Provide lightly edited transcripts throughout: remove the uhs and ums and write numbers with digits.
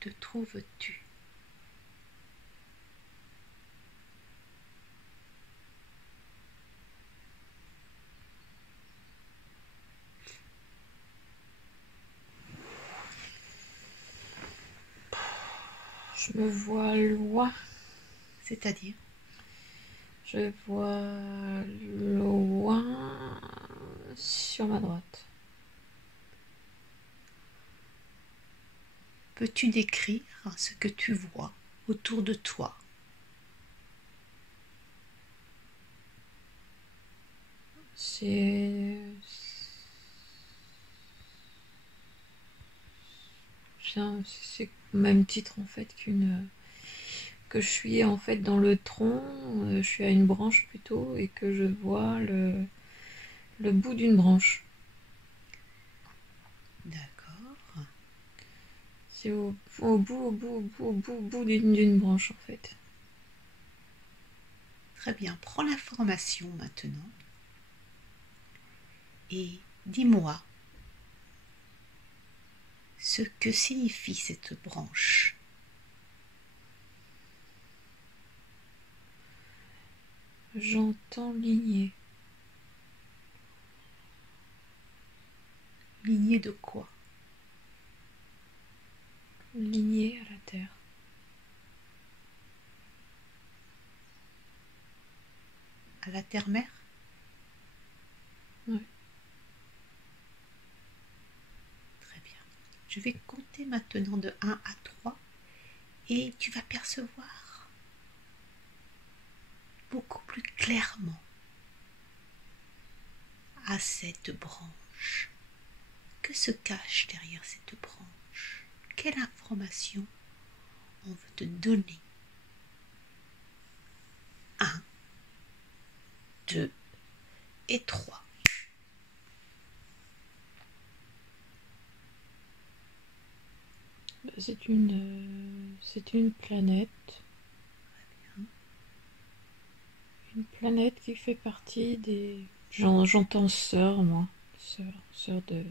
te trouves-tu? Je me vois loin. C'est-à-dire? Je vois loin sur ma droite. Peux-tu décrire ce que tu vois autour de toi? C'est au même titre en fait que je suis en fait dans le tronc, je suis à une branche plutôt et que je vois le bout d'une branche. D'accord. C'est au bout d'une branche en fait. Très bien. Prends l'information maintenant et dis-moi ce que signifie cette branche. J'entends lignée. Lignée de quoi? Lignée à la terre. À la terre-mère? Ouais. Très bien. Je vais compter maintenant de 1 à 3 et tu vas percevoir beaucoup plus clairement à cette branche. Que se cache derrière cette branche? Quelle information on veut te donner? 1, 2 et 3. C'est une planète. Une planète qui fait partie des... J'entends sœur, moi. Sœur de...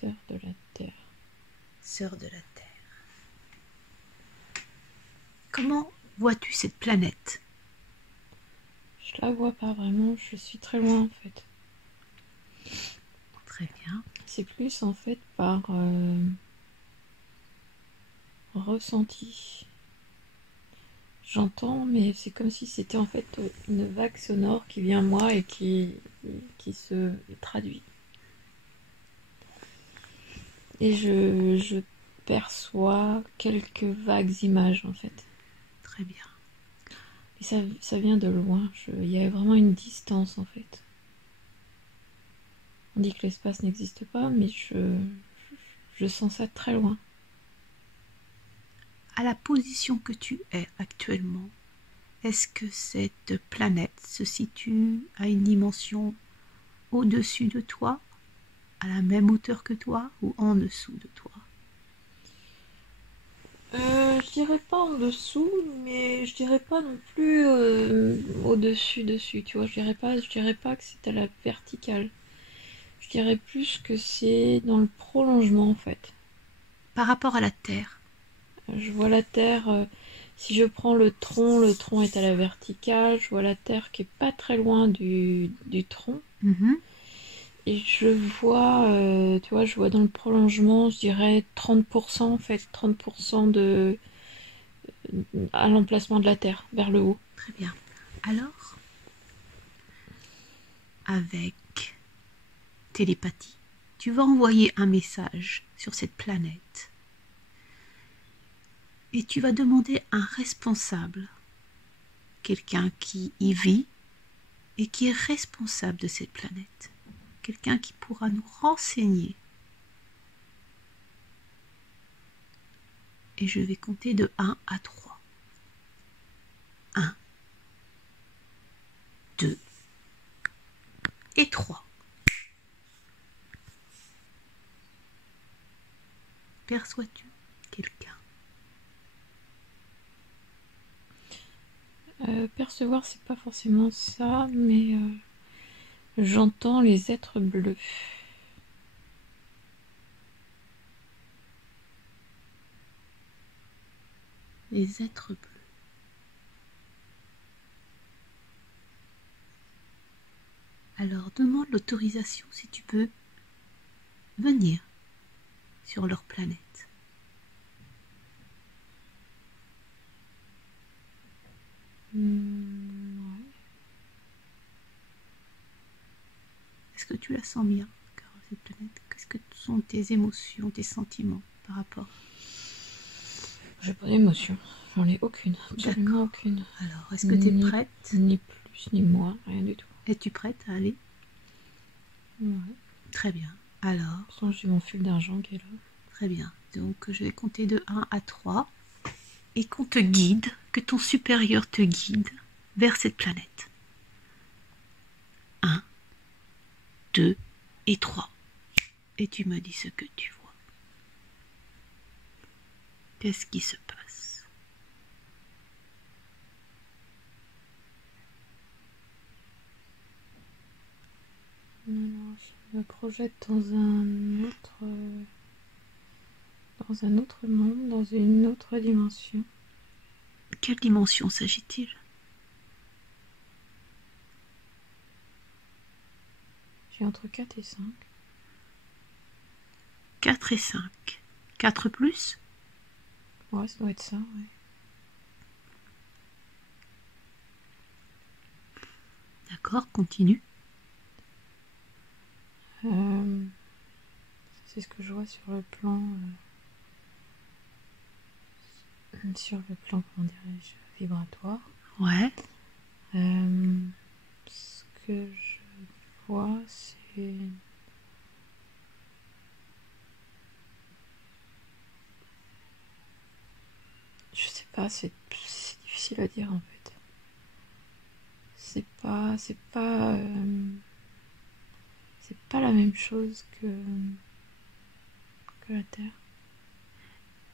Sœur de la Terre. Sœur de la Terre. Comment vois-tu cette planète? Je la vois pas vraiment, je suis très loin en fait. Très bien. C'est plus en fait par ressenti. J'entends, mais c'est comme si c'était en fait une vague sonore qui vient à moi et qui se traduit. Et je perçois quelques vagues images en fait. Très bien. Et ça vient de loin, il y a vraiment une distance en fait. On dit que l'espace n'existe pas, mais je sens ça très loin. À la position que tu es actuellement, est-ce que cette planète se situe à une dimension au-dessus de toi, à la même hauteur que toi ou en dessous de toi? Je dirais pas en dessous, mais je dirais pas non plus au-dessus, tu vois. Je dirais pas que c'est à la verticale. Je dirais plus que c'est dans le prolongement en fait. Par rapport à la Terre? Je vois la Terre, si je prends le tronc est à la verticale. Je vois la Terre qui est pas très loin du tronc. Et je vois, tu vois, je vois dans le prolongement, je dirais 30% en fait, 30% à l'emplacement de la Terre, vers le haut. Très bien. Alors, avec télépathie, tu vas envoyer un message sur cette planète et tu vas demander un responsable, quelqu'un qui y vit et qui est responsable de cette planète, quelqu'un qui pourra nous renseigner. Et je vais compter de 1 à 3. 1, 2 et 3. Perçois-tu quelqu'un? Percevoir, c'est pas forcément ça, mais j'entends les êtres bleus. les êtres bleus. Alors demande l'autorisation si tu peux venir sur leur planète. Ouais. Est-ce que tu la sens bien, cette planète? Qu'est-ce que sont tes émotions, tes sentiments par rapport? J'ai pas d'émotion, j'en ai aucune, absolument aucune. Alors, est-ce que tu es prête? Ni plus ni moins, rien du tout. Es-tu prête à aller? Ouais. Très bien. Alors, j'ai mon fil d'argent qui est là. Très bien. Donc, je vais compter de 1 à 3 et qu'on te guide, que ton supérieur te guide vers cette planète. 1, 2 et 3. Et tu me dis ce que tu vois. Qu'est-ce qui se passe? Alors, je me projette dans un autre monde, dans une autre dimension. Quelle dimension s'agit-il? J'ai entre 4 et 5. 4 et 5. 4 plus? Ouais, ça doit être ça, ouais. D'accord, continue. C'est ce que je vois sur le plan... comment dirais-je, vibratoire. Ouais. Ce que je vois, c'est... Je sais pas, c'est difficile à dire en fait. C'est pas la même chose que la Terre.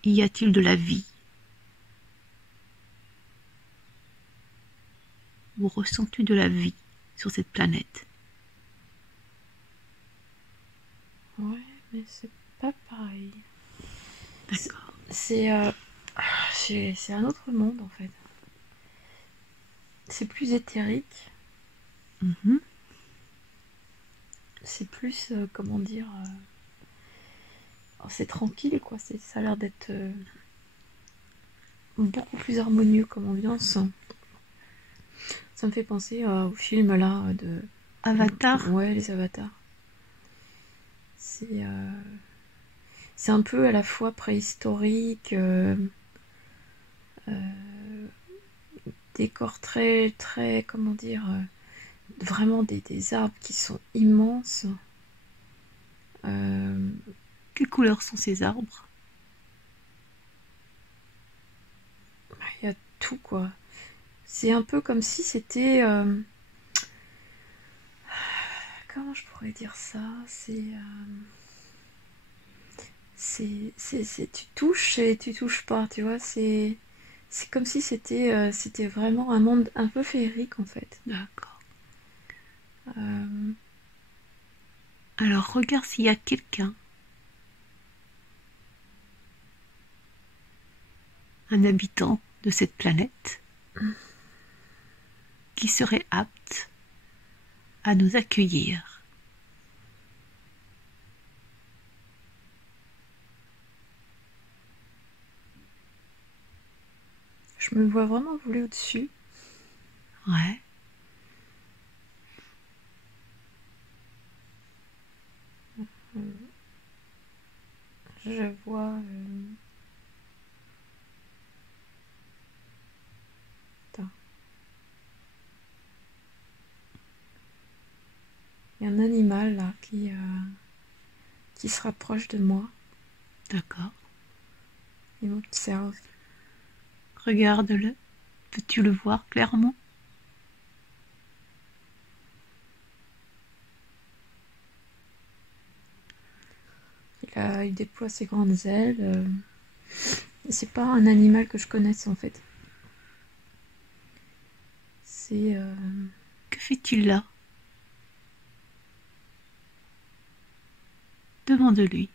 Y a-t-il de la vie? Ou ressens-tu de la vie sur cette planète? Ouais, mais c'est pas pareil. D'accord. C'est un autre monde en fait. C'est plus éthérique. C'est plus, comment dire... c'est tranquille quoi, ça a l'air d'être beaucoup plus harmonieux comme ambiance. Ça me fait penser au film là de... Avatar? Ouais, les avatars. C'est un peu à la fois préhistorique, décor très, très, comment dire, vraiment des arbres qui sont immenses. Quelles couleurs sont ces arbres? Il y a tout quoi. C'est un peu comme si c'était... comment je pourrais dire ça? Tu touches et tu touches pas, tu vois, c'est comme si c'était vraiment un monde un peu féerique en fait. D'accord. Alors regarde s'il y a quelqu'un, un habitant de cette planète, qui serait apte à nous accueillir. Je me vois vraiment voler au-dessus. Ouais. Je vois... Attends. Il y a un animal là qui se rapproche de moi. D'accord. Il m'observe. Regarde-le. Peux-tu le voir clairement? Il déploie ses grandes ailes. C'est pas un animal que je connaisse en fait. C'est... Que fait-il là? Demande-lui.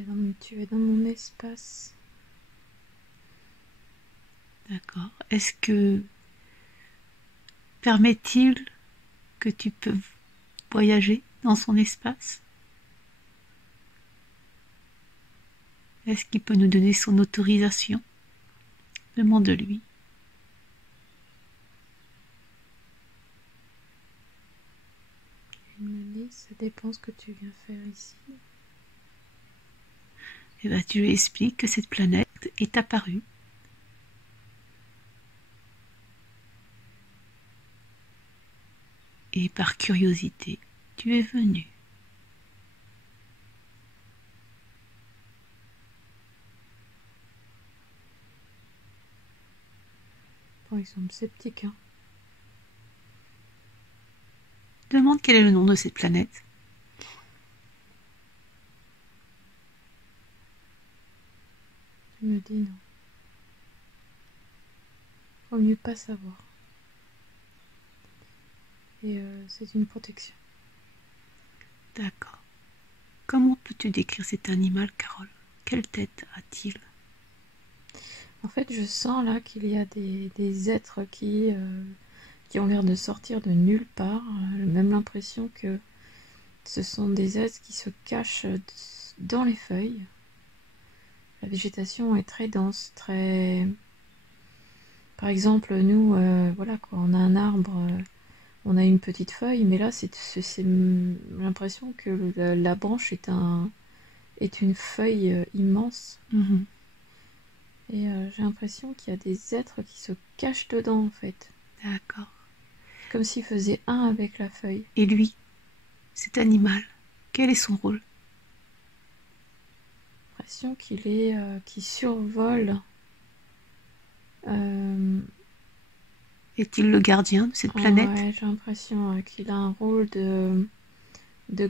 alors, mais tu es dans mon espace. D'accord. Est-ce que permet-il que tu peux voyager dans son espace? Est-ce qu'il peut nous donner son autorisation? Demande-lui. Il me dit, ça dépend ce que tu viens faire ici. Et bien, tu lui expliques que cette planète est apparue. Et par curiosité, tu es venu. Bon, ils sont sceptiques, hein. Demande quel est le nom de cette planète. Tu me dis non. Vaut mieux pas savoir. Et c'est une protection. D'accord. Comment peux-tu décrire cet animal, Carole? Quelle tête a-t-il? En fait, je sens là qu'il y a des êtres qui ont l'air de sortir de nulle part. J'ai même l'impression que ce sont des êtres qui se cachent dans les feuilles. La végétation est très dense, très... Par exemple, nous, voilà quoi, on a un arbre, on a une petite feuille, mais là, c'est l'impression que la branche est une feuille immense. Mhm. Et j'ai l'impression qu'il y a des êtres qui se cachent dedans, en fait. D'accord. Comme s'ils faisaient un avec la feuille. Et lui, cet animal, quel est son rôle? J'ai l'impression qu'il survole. Est-il le gardien de cette planète? Ouais, j'ai l'impression qu'il a un rôle de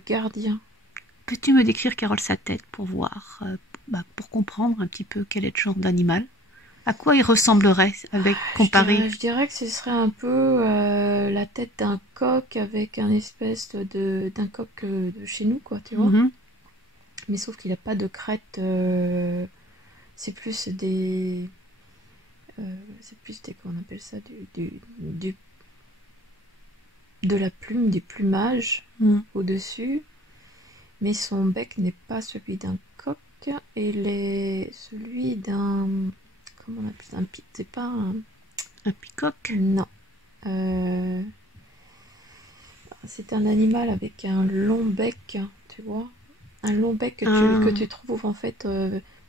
gardien. Peux-tu me décrire, Carole, sa tête pour voir, pour comprendre un petit peu quel est le genre d'animal? À quoi il ressemblerait avec comparé? Je dirais que ce serait un peu la tête d'un coq avec un espèce d'un coq de chez nous, quoi, tu vois. Mhm. Mais sauf qu'il n'a pas de crête. C'est plus comment on appelle ça, de la plume, du plumage au-dessus. Mais son bec n'est pas celui d'un coq, et il est celui d'un... Comment on appelle ça? C'est pas un... Un peacock? Non. C'est un animal avec un long bec, tu vois. Un long bec que tu trouves en fait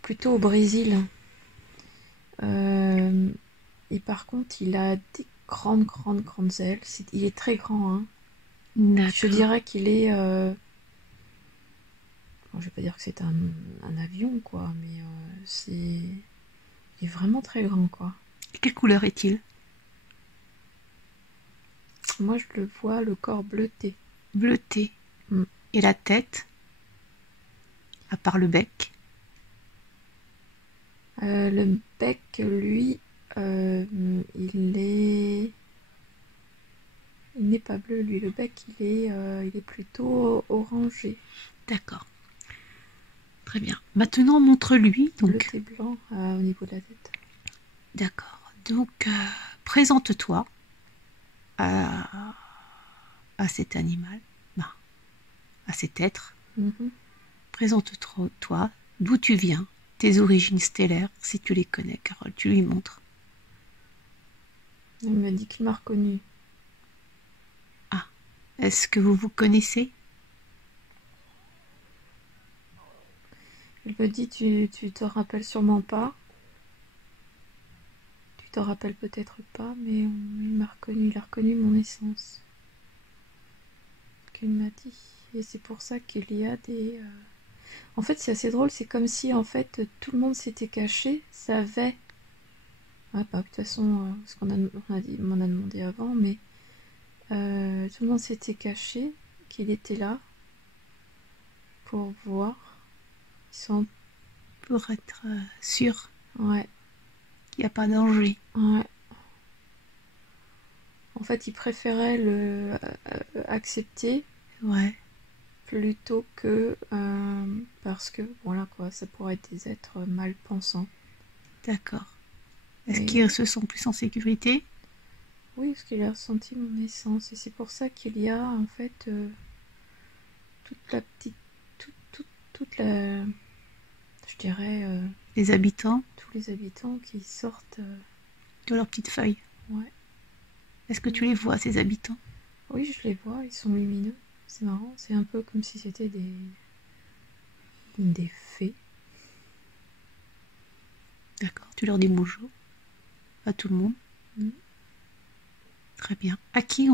plutôt au Brésil. Et par contre, il a des grandes ailes. Il est très grand, hein. Je dirais qu'il est... Bon, je vais pas dire que c'est un avion, quoi, mais il est vraiment très grand, quoi. Quelle couleur est-il? Moi, je le vois, le corps bleuté. Bleuté. Et la tête? À part le bec? Le bec, lui, il n'est pas bleu, lui. Le bec, il est plutôt orangé. D'accord. Très bien. Maintenant, montre-lui. Bleuté blanc au niveau de la tête. D'accord. Donc, présente-toi à cet animal, à cet être. Présente-toi d'où tu viens, tes origines stellaires, si tu les connais, Carole, tu lui montres. Il m'a dit qu'il m'a reconnu. Ah, est-ce que vous vous connaissez? Il me dit, tu te rappelles sûrement pas. Tu te rappelles peut-être pas, mais il m'a reconnu, il a reconnu mon essence. Qu'il m'a dit. Et c'est pour ça qu'il y a des... En fait, c'est assez drôle, c'est comme si en fait tout le monde s'était caché, savait. Ah, bah, de toute façon, ce qu'on m'en a demandé avant, mais tout le monde s'était caché, qu'il était là pour voir. Pour être sûr. Ouais. Qu'il n'y a pas de danger. Ouais. En fait, il préférait accepter. Ouais. plutôt que parce que voilà quoi, ça pourrait être des êtres mal pensants. D'accord. Est-ce qu'ils se sentent plus en sécurité? Oui, parce qu'il a ressenti mon essence et c'est pour ça qu'il y a en fait toute la petite, toute la, je dirais, Les habitants? tous les habitants qui sortent De leurs petites feuilles. Ouais. Est-ce que tu les vois, ces habitants? Oui, je les vois, ils sont lumineux. C'est marrant, c'est un peu comme si c'était des fées. D'accord, tu leur dis bonjour à tout le monde. Mm. Très bien. À qui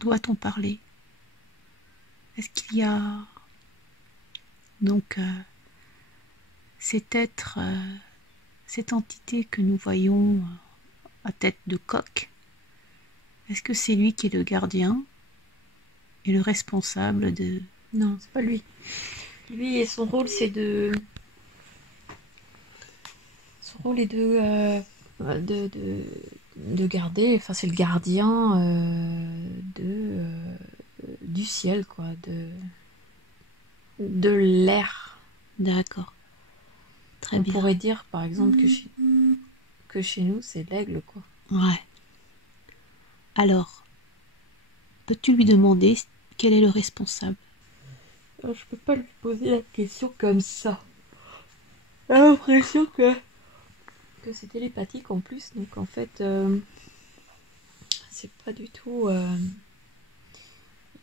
doit-on parler? Est-ce qu'il y a donc cet être, cette entité que nous voyons à tête de coq? Est-ce que c'est lui qui est le gardien et le responsable de... Non, c'est pas lui. Lui, et son rôle, c'est de... Son rôle est de garder... Enfin, c'est le gardien du ciel, quoi. De l'air. D'accord. Très On bien. pourrait dire, par exemple, que chez nous, c'est l'aigle, quoi. Ouais. Alors, peux-tu lui demander quel est le responsable? Alors, je peux pas lui poser la question comme ça. J'ai l'impression que c'est télépathique en plus, donc en fait, c'est pas du tout.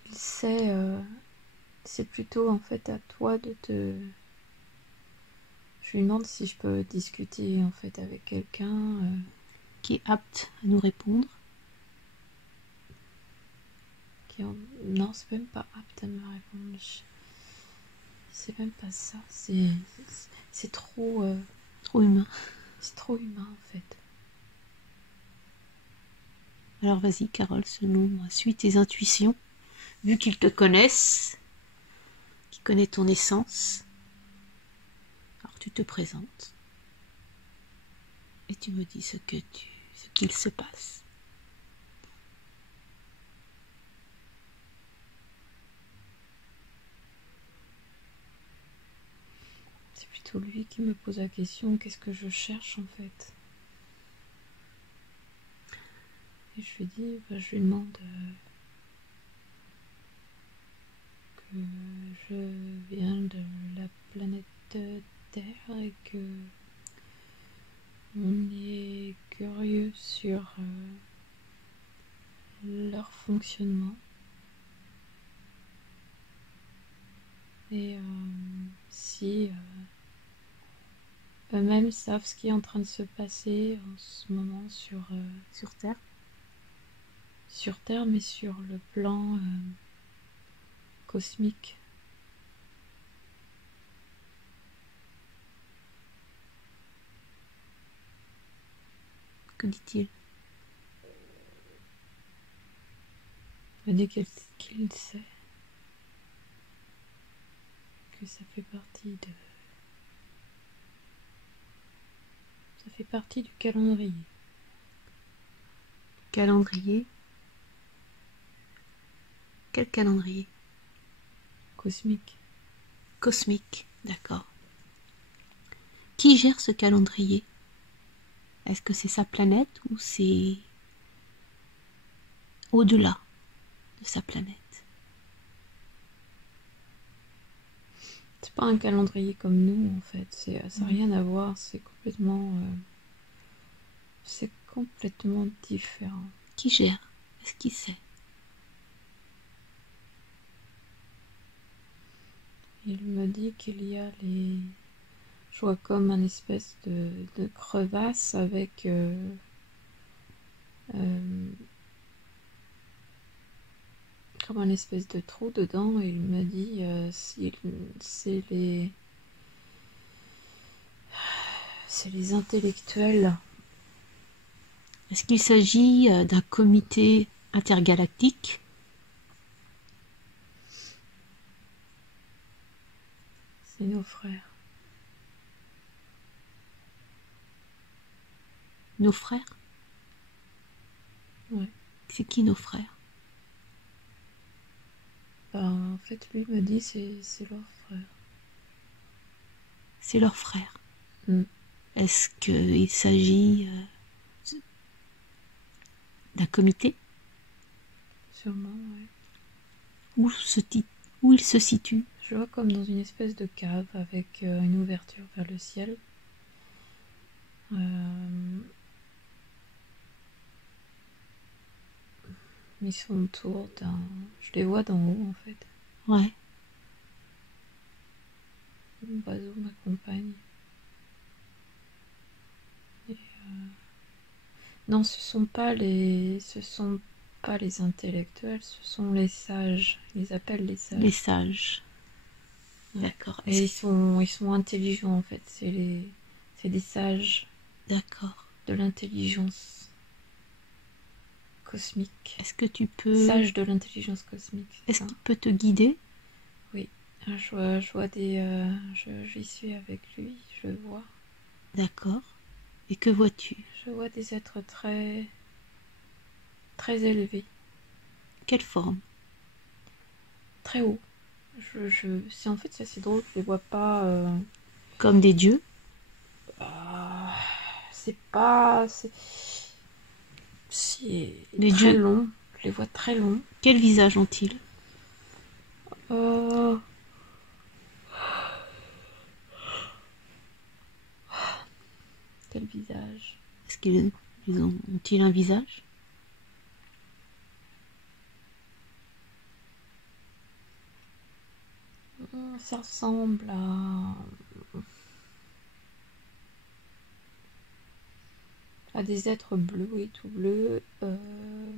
Il sait. C'est plutôt en fait à toi de te. Je lui demande si je peux discuter en fait avec quelqu'un. Qui est apte à nous répondre? Non, c'est même pas apte à me répondre. C'est même pas ça. C'est trop. Trop humain. C'est trop humain en fait. Alors vas-y, Carole, suis tes intuitions. Vu qu'ils te connaissent, qu'ils connaissent ton essence, alors tu te présentes et tu me dis ce qu'il se passe. C'est plutôt lui qui me pose la question, qu'est-ce que je cherche en fait? Et je lui dis, je lui demande que je viens de la planète Terre et que on est curieux sur leur fonctionnement et si eux-mêmes savent ce qui est en train de se passer en ce moment sur Terre. Sur Terre, mais sur le plan cosmique. Que dit-il? Il dit qu'il sait que ça fait partie de... Ça fait partie du calendrier. Calendrier? Quel calendrier? Cosmique. Cosmique, d'accord. Qui gère ce calendrier? Est-ce que c'est sa planète ou c'est au-delà de sa planète? C'est pas un calendrier comme nous en fait, ça n'a rien à voir, c'est complètement différent. Qui gère? Est-ce qu'il sait? Il me dit qu'il y a les... Je vois comme un espèce de crevasse avec comme un espèce de trou dedans, et il me dit c'est les intellectuels. Est-ce qu'il s'agit d'un comité intergalactique? C'est nos frères. Nos frères? Ouais. C'est qui nos frères? En fait, lui me dit c'est leur frère. C'est leur frère. Mm. Est-ce qu'il s'agit d'un comité? Sûrement, ouais. Où il se situe? Je vois comme dans une espèce de cave avec une ouverture vers le ciel. Ils sont autour d'un... Je les vois d'en haut, en fait. Ouais. Un oiseau m'accompagne. Non, ce sont pas les intellectuels, ce sont les sages. Ils les appellent les sages. Les sages. Ouais. D'accord. Et ils sont intelligents, en fait. C'est des sages. D'accord. De l'intelligence cosmique. Est-ce que tu peux... Sage de l'intelligence cosmique. Est-ce qu'il peut te guider? Oui. Je vois des... J'y suis avec lui, je vois. D'accord. Et que vois-tu? Je vois des êtres très... très élevés. Quelle forme? Très haut. En fait, c'est assez drôle, je les vois pas... Comme des dieux? C'est pas... C'est Les très dieux. long. Je les vois très longs. Quel visage ont-ils? Quel visage? Est-ce qu'ils ont-ils un visage? Ça ressemble à des êtres bleus et tout bleus,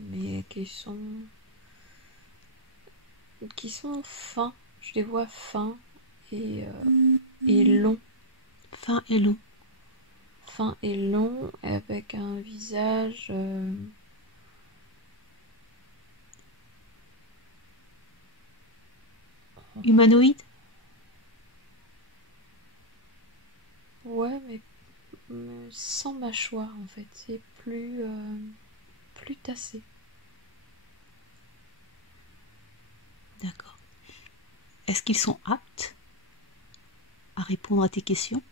mais qui sont fins. Je les vois fins et longs. Fin et long. Fin et long, avec un visage... Humanoïde? Ouais, mais sans mâchoire en fait. C'est plus tassé. D'accord. Est-ce qu'ils sont aptes à répondre à tes questions?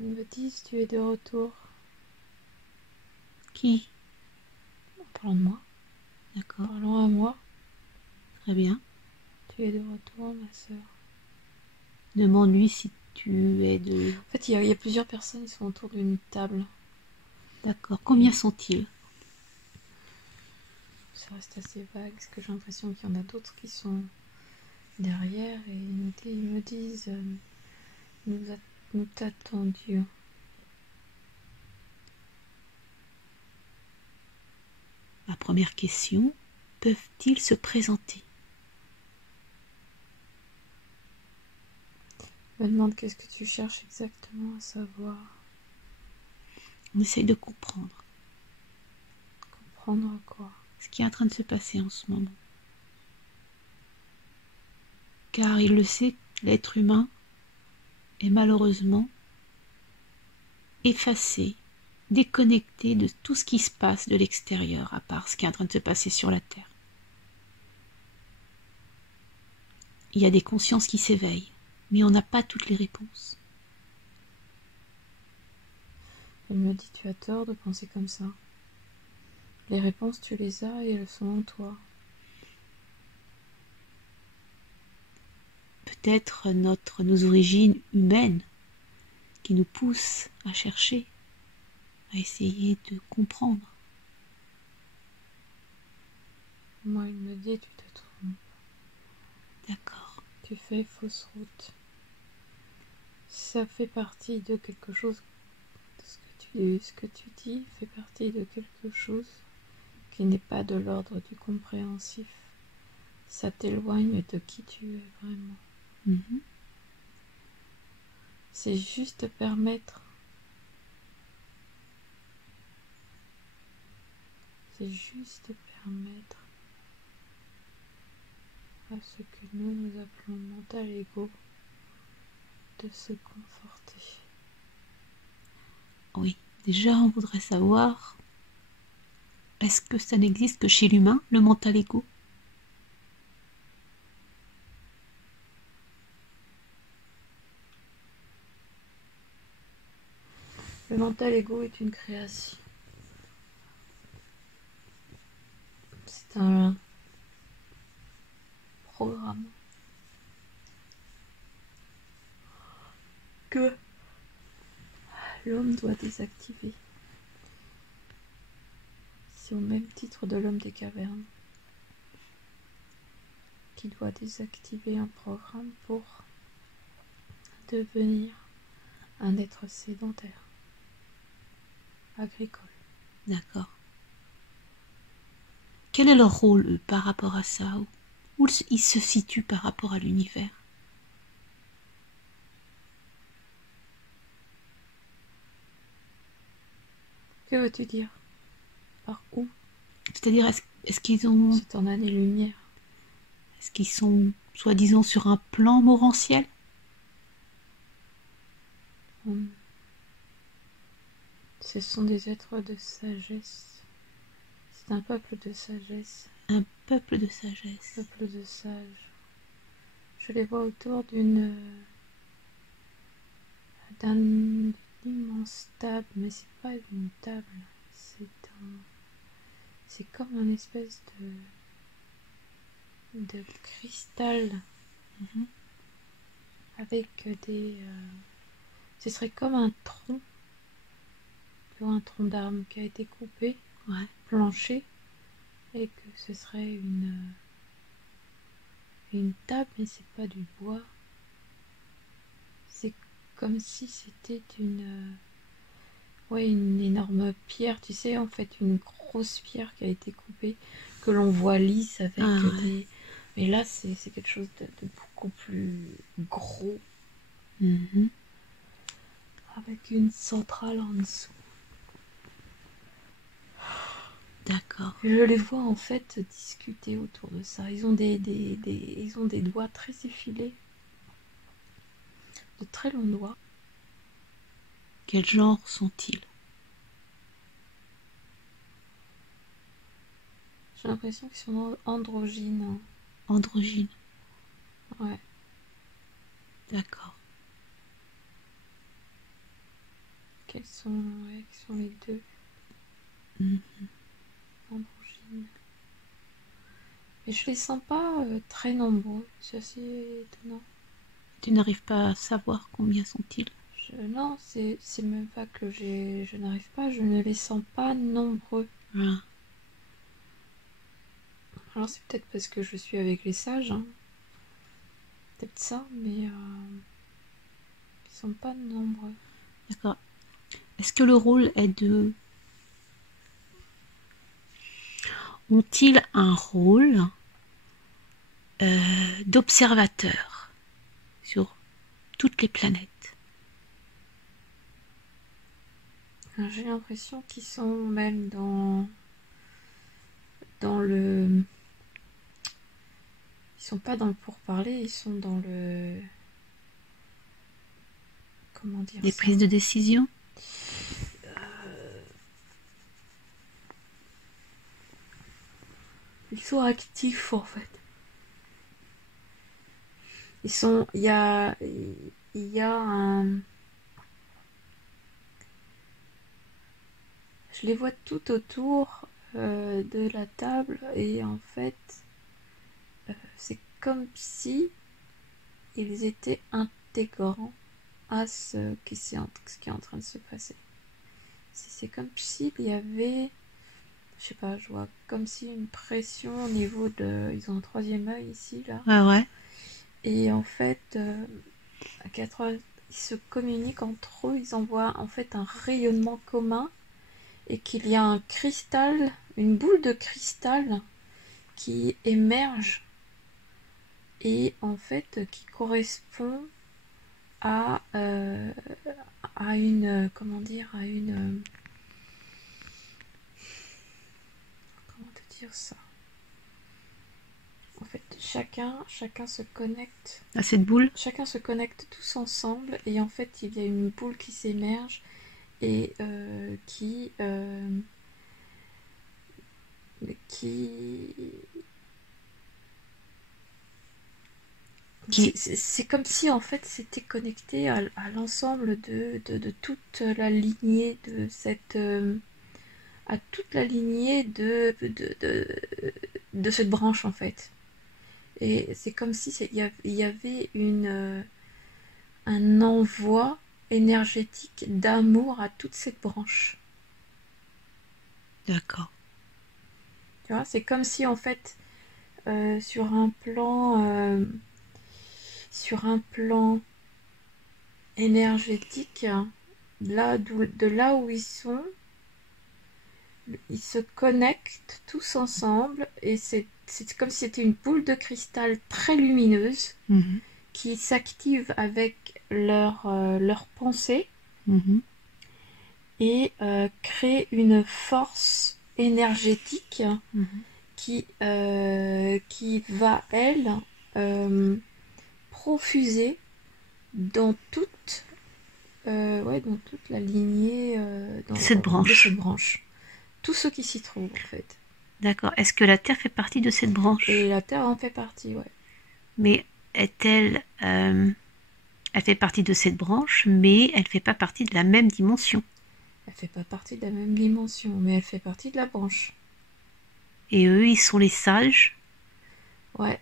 Ils me disent tu es de retour. Qui? En parlant de moi. D'accord. Parlant à moi. Très bien. Tu es de retour, ma sœur. Demande-lui si tu es de... En fait, il y a plusieurs personnes qui sont autour d'une table. D'accord. Combien sont-ils? Ça reste assez vague, parce que j'ai l'impression qu'il y en a d'autres qui sont derrière et ils me disent nous t'attendions. La première question, peuvent-ils se présenter? Je me demande qu'est-ce que tu cherches exactement à savoir. On essaye de comprendre Comprendre quoi? ce qui est en train de se passer en ce moment. Car il le sait, l'être humain est malheureusement effacé, déconnecté de tout ce qui se passe de l'extérieur, à part ce qui est en train de se passer sur la Terre. Il y a des consciences qui s'éveillent, mais on n'a pas toutes les réponses. Elle me dit tu as tort de penser comme ça. Les réponses tu les as et elles sont en toi. Peut-être nos origines humaines qui nous poussent à chercher, à essayer de comprendre. Moi il me dit tu te trompes. D'accord. Tu fais fausse route. Ça fait partie de quelque chose. Ce que tu dis fait partie de quelque chose qui n'est pas de l'ordre du compréhensif. Ça t'éloigne de qui tu es vraiment. Mm-hmm. C'est juste permettre. C'est juste permettre à ce que nous appelons mental ego de se conforter. Oui, déjà on voudrait savoir Est-ce que ça n'existe que chez l'humain, le mental ego? Le mental ego est une création. C'est un programme que l'homme doit désactiver. C'est au même titre de l'homme des cavernes qui doit désactiver un programme pour devenir un être sédentaire, agricole. D'accord. Quel est leur rôle, eux, par rapport à ça? Où ils se situent par rapport à l'univers? Que veux-tu dire? Par où? C'est-à-dire, est-ce qu'ils ont... C'est en année-lumière. Est-ce qu'ils sont, soi-disant, sur un plan morantiel? Ce sont des êtres de sagesse. C'est un peuple de sagesse. Un peuple de sagesse. Peuple de sages. Je les vois autour d'un immense table, mais c'est pas une table, c'est comme une espèce de cristal avec ce serait comme un tronc d'arbre qui a été coupé, planché, et que ce serait une table, mais c'est pas du bois. C'est comme si c'était une énorme pierre, tu sais, en fait, une grosse pierre qui a été coupée, que l'on voit lisse avec des... Mais là, c'est quelque chose de beaucoup plus gros, avec une centrale en dessous. D'accord. Je les vois en fait discuter autour de ça. Ils ont ils ont des doigts très effilés, de très longs doigts. Quel genre sont-ils? J'ai l'impression qu'ils sont androgynes. Androgynes. Ouais. D'accord. Quels sont les deux? Androgynes. Mais je les sens pas très nombreux. C'est assez étonnant. Tu n'arrives pas à savoir combien sont-ils? Non, c'est même pas que je n'arrive pas, je ne les sens pas nombreux. Alors c'est peut-être parce que je suis avec les sages, hein. Peut-être ça, mais ils sont pas nombreux. D'accord. Est-ce que le rôle est de... Ont-ils un rôle d'observateur sur toutes les planètes? J'ai l'impression qu'ils sont même dans le... Ils sont pas dans le pourparler, ils sont dans le... Comment dire les ça? prises de décision? Ils sont actifs en fait. Ils sont... Il y a un... Je les vois tout autour de la table et en fait c'est comme si ils étaient intégrants à ce qui est en train de se passer. C'est comme s'il y avait, je sais pas, je vois comme si une pression au niveau de... Ils ont un troisième œil ici, là. Ouais. Et en fait, à 80, ils se communiquent entre eux, ils envoient en fait un rayonnement commun et qu'il y a un cristal, une boule de cristal qui émerge et en fait qui correspond à une comment dire, à une comment te dire ça, en fait chacun se connecte à cette boule. Chacun se connecte tous ensemble et en fait il y a une boule qui s'émerge et qui qui... Qui... C'est comme si en fait c'était connecté à l'ensemble de toute la lignée de cette... à toute la lignée de cette branche en fait. Et c'est comme si il y avait un envoi énergétique d'amour à toute cette branche. D'accord. Tu vois, c'est comme si en fait sur un plan énergétique, de là où ils sont, ils se connectent tous ensemble et c'est comme si c'était une boule de cristal très lumineuse qui s'active avec leur pensée et crée une force énergétique qui va, elle, profuser dans toute, dans toute la lignée de cette branche. Tous ceux qui s'y trouvent, en fait. D'accord. Est-ce que la Terre fait partie de cette branche? Et la Terre en fait partie, ouais. Mais est-elle... elle fait partie de cette branche, mais elle ne fait pas partie de la même dimension. Elle fait pas partie de la même dimension, mais elle fait partie de la branche. Et eux, ils sont les sages? Ouais.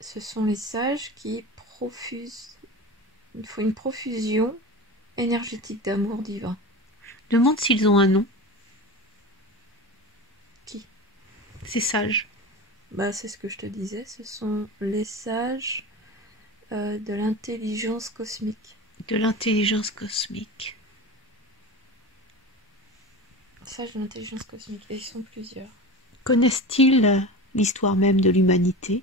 Ce sont les sages qui profusent... Il faut une profusion énergétique d'amour divin. Demande s'ils ont un nom. Qui? Ces sages. Bah, c'est ce que je te disais, ce sont les sages de l'intelligence cosmique. De l'intelligence cosmique. Sages de l'intelligence cosmique, et ils sont plusieurs. Connaissent-ils l'histoire même de l'humanité?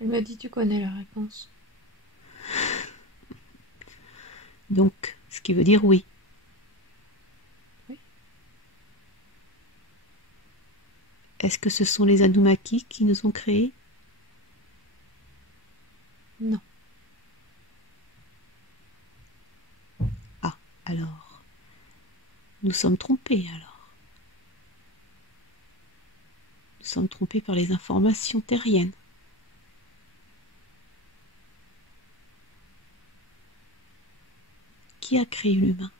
Elle m'a dit, tu connais la réponse. Donc, ce qui veut dire oui. Oui. Est-ce que ce sont les Anunnaki qui nous ont créés? Non. Ah, alors, nous sommes trompés alors. Nous sommes trompés par les informations terriennes. Qui a créé l'humain?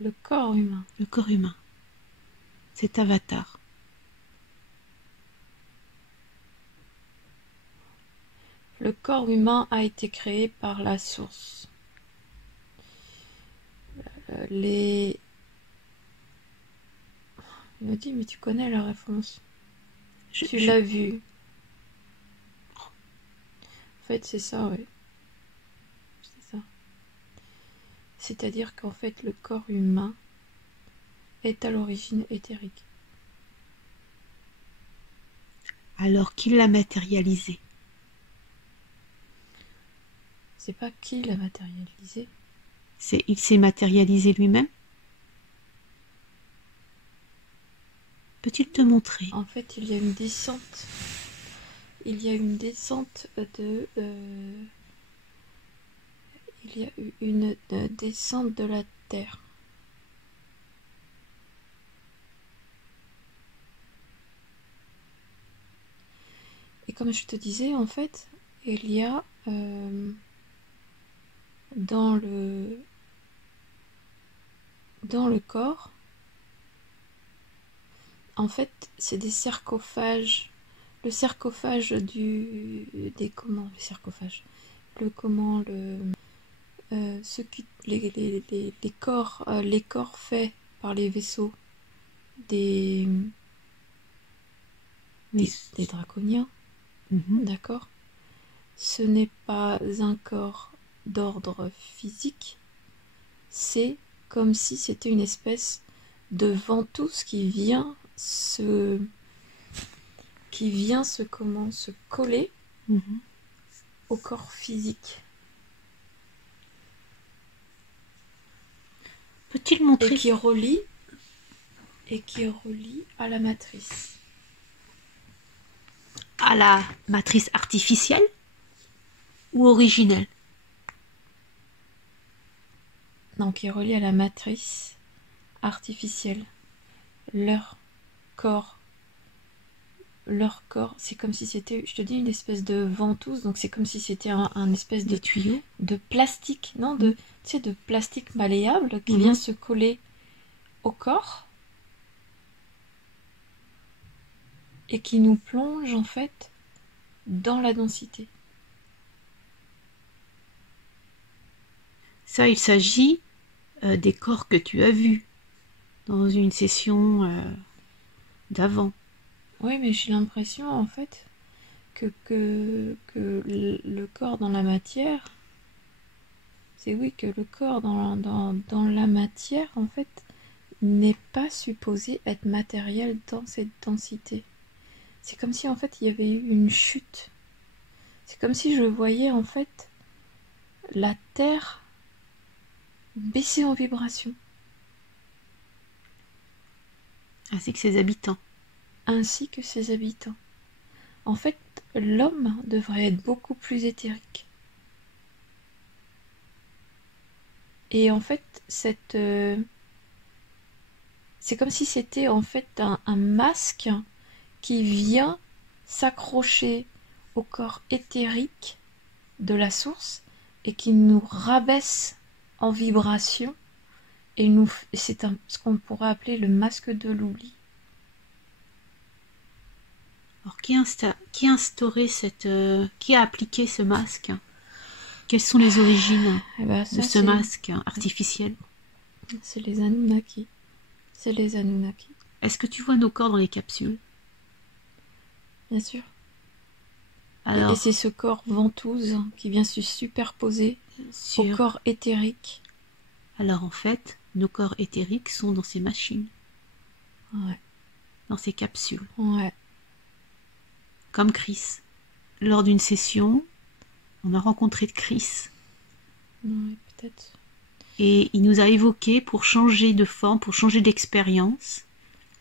Le corps humain. Le corps humain. Cet avatar. Le corps humain a été créé par la source. Il me dit, mais tu connais la réponse. Tu l'as vu. En fait, c'est ça, oui. C'est ça. C'est-à-dire qu'en fait, le corps humain est à l'origine éthérique. Alors, qui l'a matérialisé? C'est pas qui l'a matérialisé. Il s'est matérialisé lui-même? Peut-il te montrer? En fait, il y a une descente. Il y a une descente il y a eu une descente de la Terre. Et comme je te disais, en fait, il y a dans le corps, en fait, c'est des sarcophages. Le sarcophage les corps faits par les vaisseaux des draconiens, d'accord? Ce n'est pas un corps d'ordre physique, c'est comme si c'était une espèce de ventouse qui vient se coller au corps physique. Peut-il montrer? Et qui relie à la matrice. À la matrice artificielle ou originelle? non, qui est relié à la matrice artificielle. Leur corps, c'est comme si c'était, je te dis, une espèce de ventouse, donc c'est comme si c'était un espèce de tuyau de plastique, non, tu sais, de plastique malléable qui vient se coller au corps et qui nous plonge en fait dans la densité. Ça, il s'agit des corps que tu as vus dans une session d'avant. Oui, mais j'ai l'impression en fait que le corps dans la matière, c'est oui que le corps dans la matière en fait n'est pas supposé être matériel dans cette densité. C'est comme si en fait il y avait eu une chute. C'est comme si je voyais en fait la Terre baisser en vibration. Ainsi que ses habitants. Ainsi que ses habitants. En fait, l'homme devrait être beaucoup plus éthérique. Et en fait, c'est comme si c'était en fait un masque qui vient s'accrocher au corps éthérique de la source et qui nous rabaisse en vibration et c'est ce qu'on pourrait appeler le masque de l'oubli. Alors, qui a instauré qui a appliqué ce masque? Quelles sont les origines de ce masque artificiel? C'est les Anunnaki. C'est les Anunnaki. Est-ce que tu vois nos corps dans les capsules? Bien sûr. Alors, et c'est ce corps ventouse qui vient se superposer au corps éthérique. Alors en fait, nos corps éthériques sont dans ces machines. Ouais. Dans ces capsules. Ouais. Comme Chris. Lors d'une session, on a rencontré Chris. Ouais, peut-être. Et il nous a évoqué pour changer de forme, pour changer d'expérience.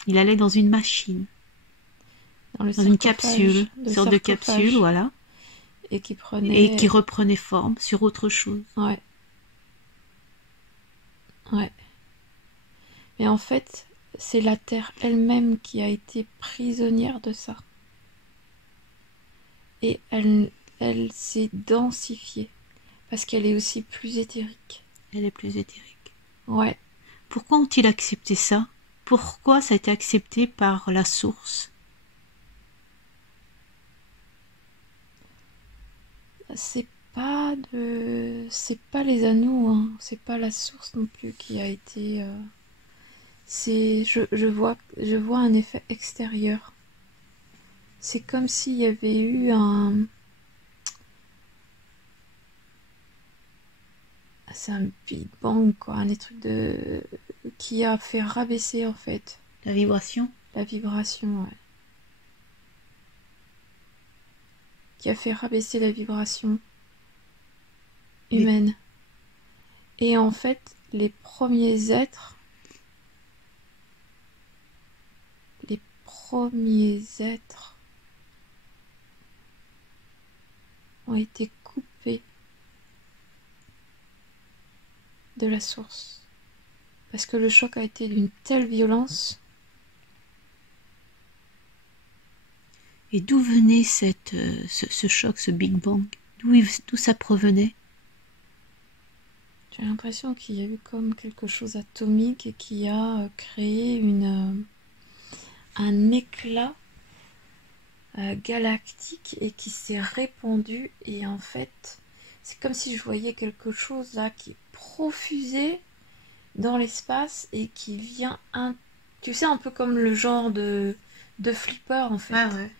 Il allait dans une machine. Dans une capsule. Une sorte de capsule, voilà. Et qui reprenait forme sur autre chose. Ouais. Ouais. Mais en fait, c'est la Terre elle-même qui a été prisonnière de ça. Et elle s'est densifiée. Parce qu'elle est aussi plus éthérique. Elle est plus éthérique. Ouais. Pourquoi ont-ils accepté ça? Pourquoi ça a été accepté par la source? C'est pas les anneaux, hein. C'est pas la source non plus qui a été. Je vois un effet extérieur. C'est comme s'il y avait eu c'est un Big Bang, quoi, un des trucs qui a fait rabaisser en fait. La vibration? La vibration, ouais. Qui a fait rabaisser la vibration humaine. Et en fait, les premiers êtres ont été coupés de la source. Parce que le choc a été d'une telle violence. Et d'où venait ce choc, ce Big Bang? D'où ça provenait? J'ai l'impression qu'il y a eu comme quelque chose atomique et qui a créé un éclat galactique et qui s'est répandu. Et en fait, c'est comme si je voyais quelque chose là qui profusait dans l'espace et qui vient tu sais, un peu comme le genre de flipper en fait. Ouais.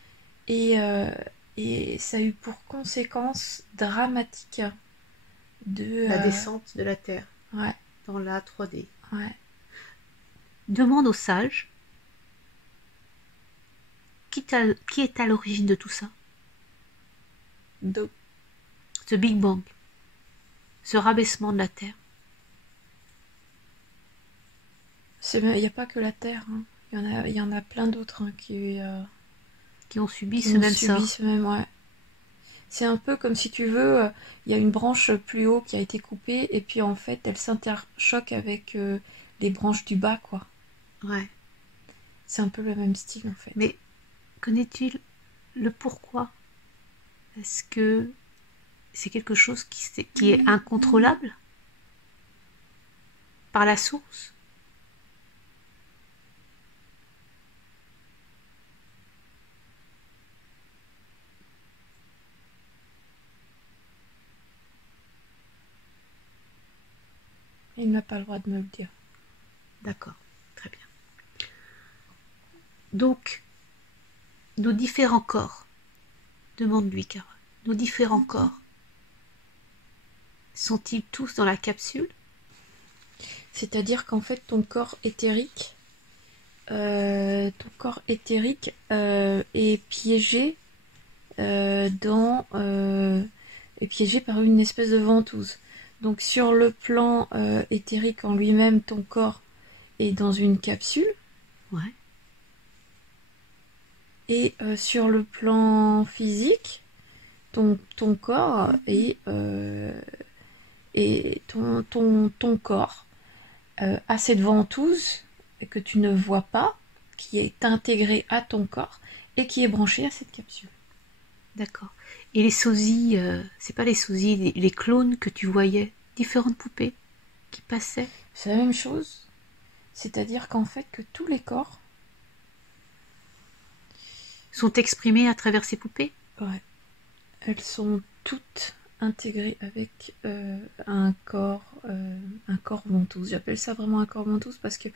Et ça a eu pour conséquence dramatique de la descente de la Terre. Ouais. Dans la 3D. Ouais. Demande aux sages qui est à l'origine de tout ça? Ce Big Bang. Ce rabaissement de la Terre. Il n'y a pas que la Terre. Hein. Il y en a plein d'autres hein, qui ont subi ce même sort. Ouais. C'est un peu comme si tu veux, il y a une branche plus haut qui a été coupée et puis en fait elle s'interchoque avec les branches du bas, quoi. Ouais. C'est un peu le même style en fait. Mais connais-tu le pourquoi? Est-ce que c'est quelque chose qui est incontrôlable par la source? Il n'a pas le droit de me le dire. D'accord, très bien. Donc, nos différents corps, demande-lui Carole, nos différents corps, sont-ils tous dans la capsule? C'est-à-dire qu'en fait ton corps éthérique est piégé est piégé par une espèce de ventouse. Donc sur le plan éthérique en lui-même, ton corps est dans une capsule. Ouais. Et sur le plan physique, ton corps et ton corps a cette ventouse que tu ne vois pas, qui est intégrée à ton corps et qui est branchée à cette capsule. D'accord. Et les sosies, c'est pas les sosies, les clones que tu voyais, différentes poupées qui passaient? C'est la même chose, c'est-à-dire qu'en fait que tous les corps sont exprimés à travers ces poupées? Ouais. Elles sont toutes intégrées avec un corps ventouse. J'appelle ça vraiment un corps ventouse parce que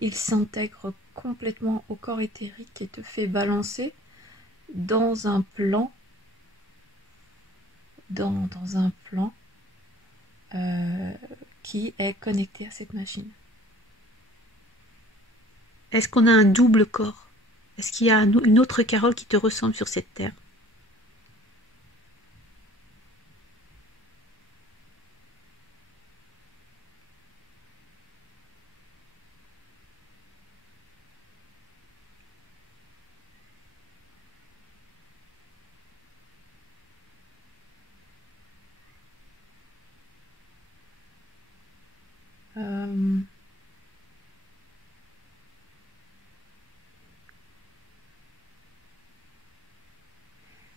il s'intègre complètement au corps éthérique et te fait balancer dans un plan qui est connecté à cette machine. Est-ce qu'on a un double corps? Est-ce qu'il y a une autre Carole qui te ressemble sur cette terre?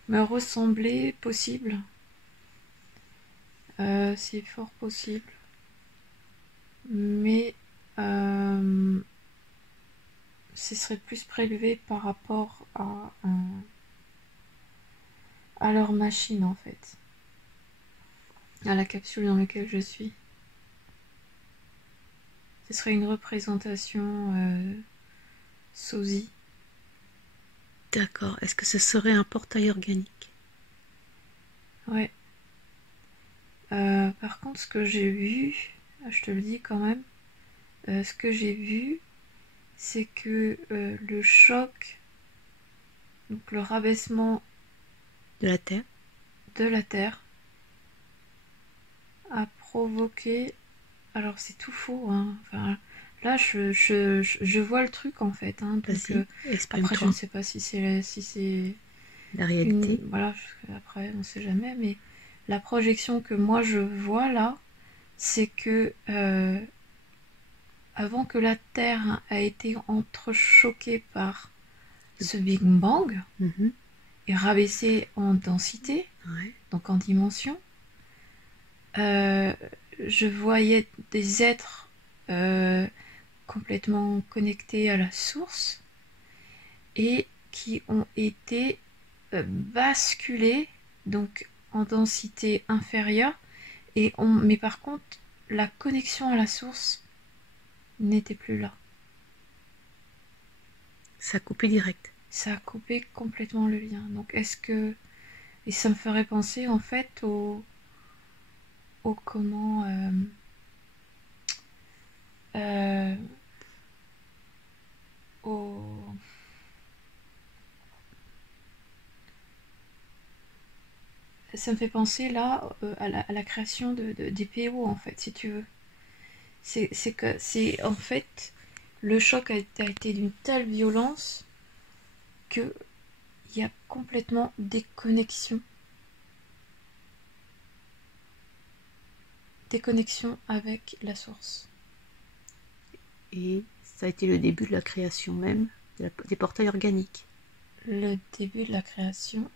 Me ressembler possible. C'est fort possible. Mais ce serait plus prélevé par rapport à leur machine en fait. À la capsule dans laquelle je suis. Ce serait une représentation sosie. D'accord. Est-ce que ce serait un portail organique? Ouais. Par contre, ce que j'ai vu, je te le dis quand même, ce que j'ai vu, c'est que le choc, donc le rabaissement de la Terre, a provoqué. Alors c'est tout faux, hein. Enfin, là je vois le truc en fait. Hein. Donc, après je ne sais pas si c'est la réalité. Voilà, après on sait jamais, mais la projection que moi je vois là, c'est que avant que la Terre a été entrechoquée par ce Big Bang et rabaissée en densité, donc en dimension, je voyais des êtres complètement connectés à la source et qui ont été basculés donc en densité inférieure mais par contre la connexion à la source n'était plus là. Ça a coupé direct. Ça a coupé complètement le lien. Donc est-ce que... Et ça me ferait penser en fait au comment... au... Ça me fait penser là à la création des PO en fait, si tu veux. C'est que c'est en fait le choc a été d'une telle violence que il y a complètement des connexions déconnexion avec la source. Et ça a été le début de la création même des portails organiques. Le début de la création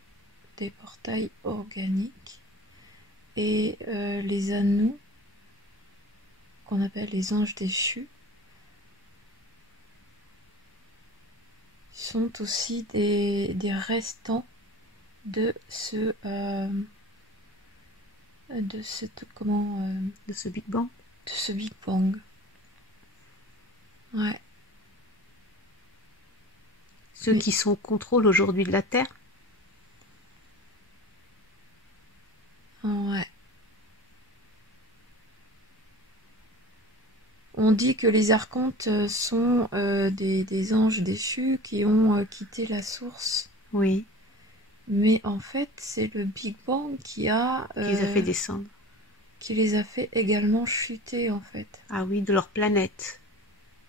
des portails organiques et les Anous, qu'on appelle les anges déchus, sont aussi des restants de ce de ce Big Bang. De ce Big Bang. Ouais. Ceux qui sont au contrôle aujourd'hui de la Terre. Ouais. On dit que les archontes sont des anges déchus qui ont quitté la source. Oui. Mais en fait, c'est le Big Bang qui les a fait descendre. Qui les a fait également chuter, en fait. Ah oui, de leur planète.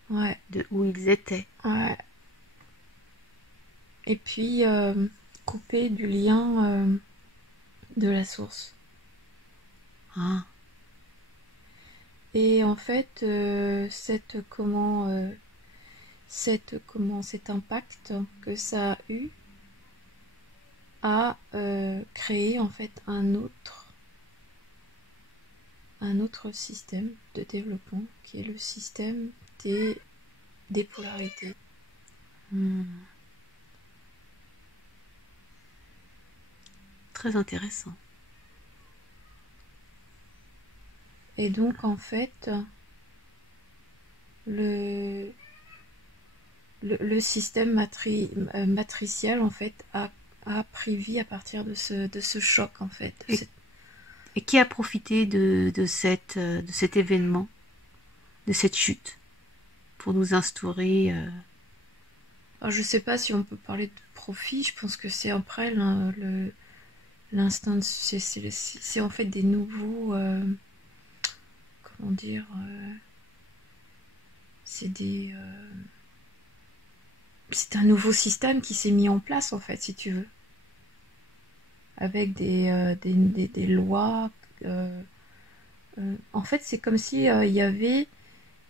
Ouais. De où ils étaient. Ouais. Et puis, couper du lien de la source. Ah. Et en fait, cet impact que ça a eu a créé en fait un autre système de développement qui est le système des polarités. Très intéressant. Et donc en fait, le système matriciel en fait a pris vie à partir de ce choc en fait. Et qui a profité de cet événement, de cette chute, pour nous instaurer Alors, je sais pas si on peut parler de profit, je pense que c'est après l'instinct, c'est en fait des nouveaux, comment dire, c'est un nouveau système qui s'est mis en place en fait, si tu veux, avec des lois. En fait, c'est comme si il y avait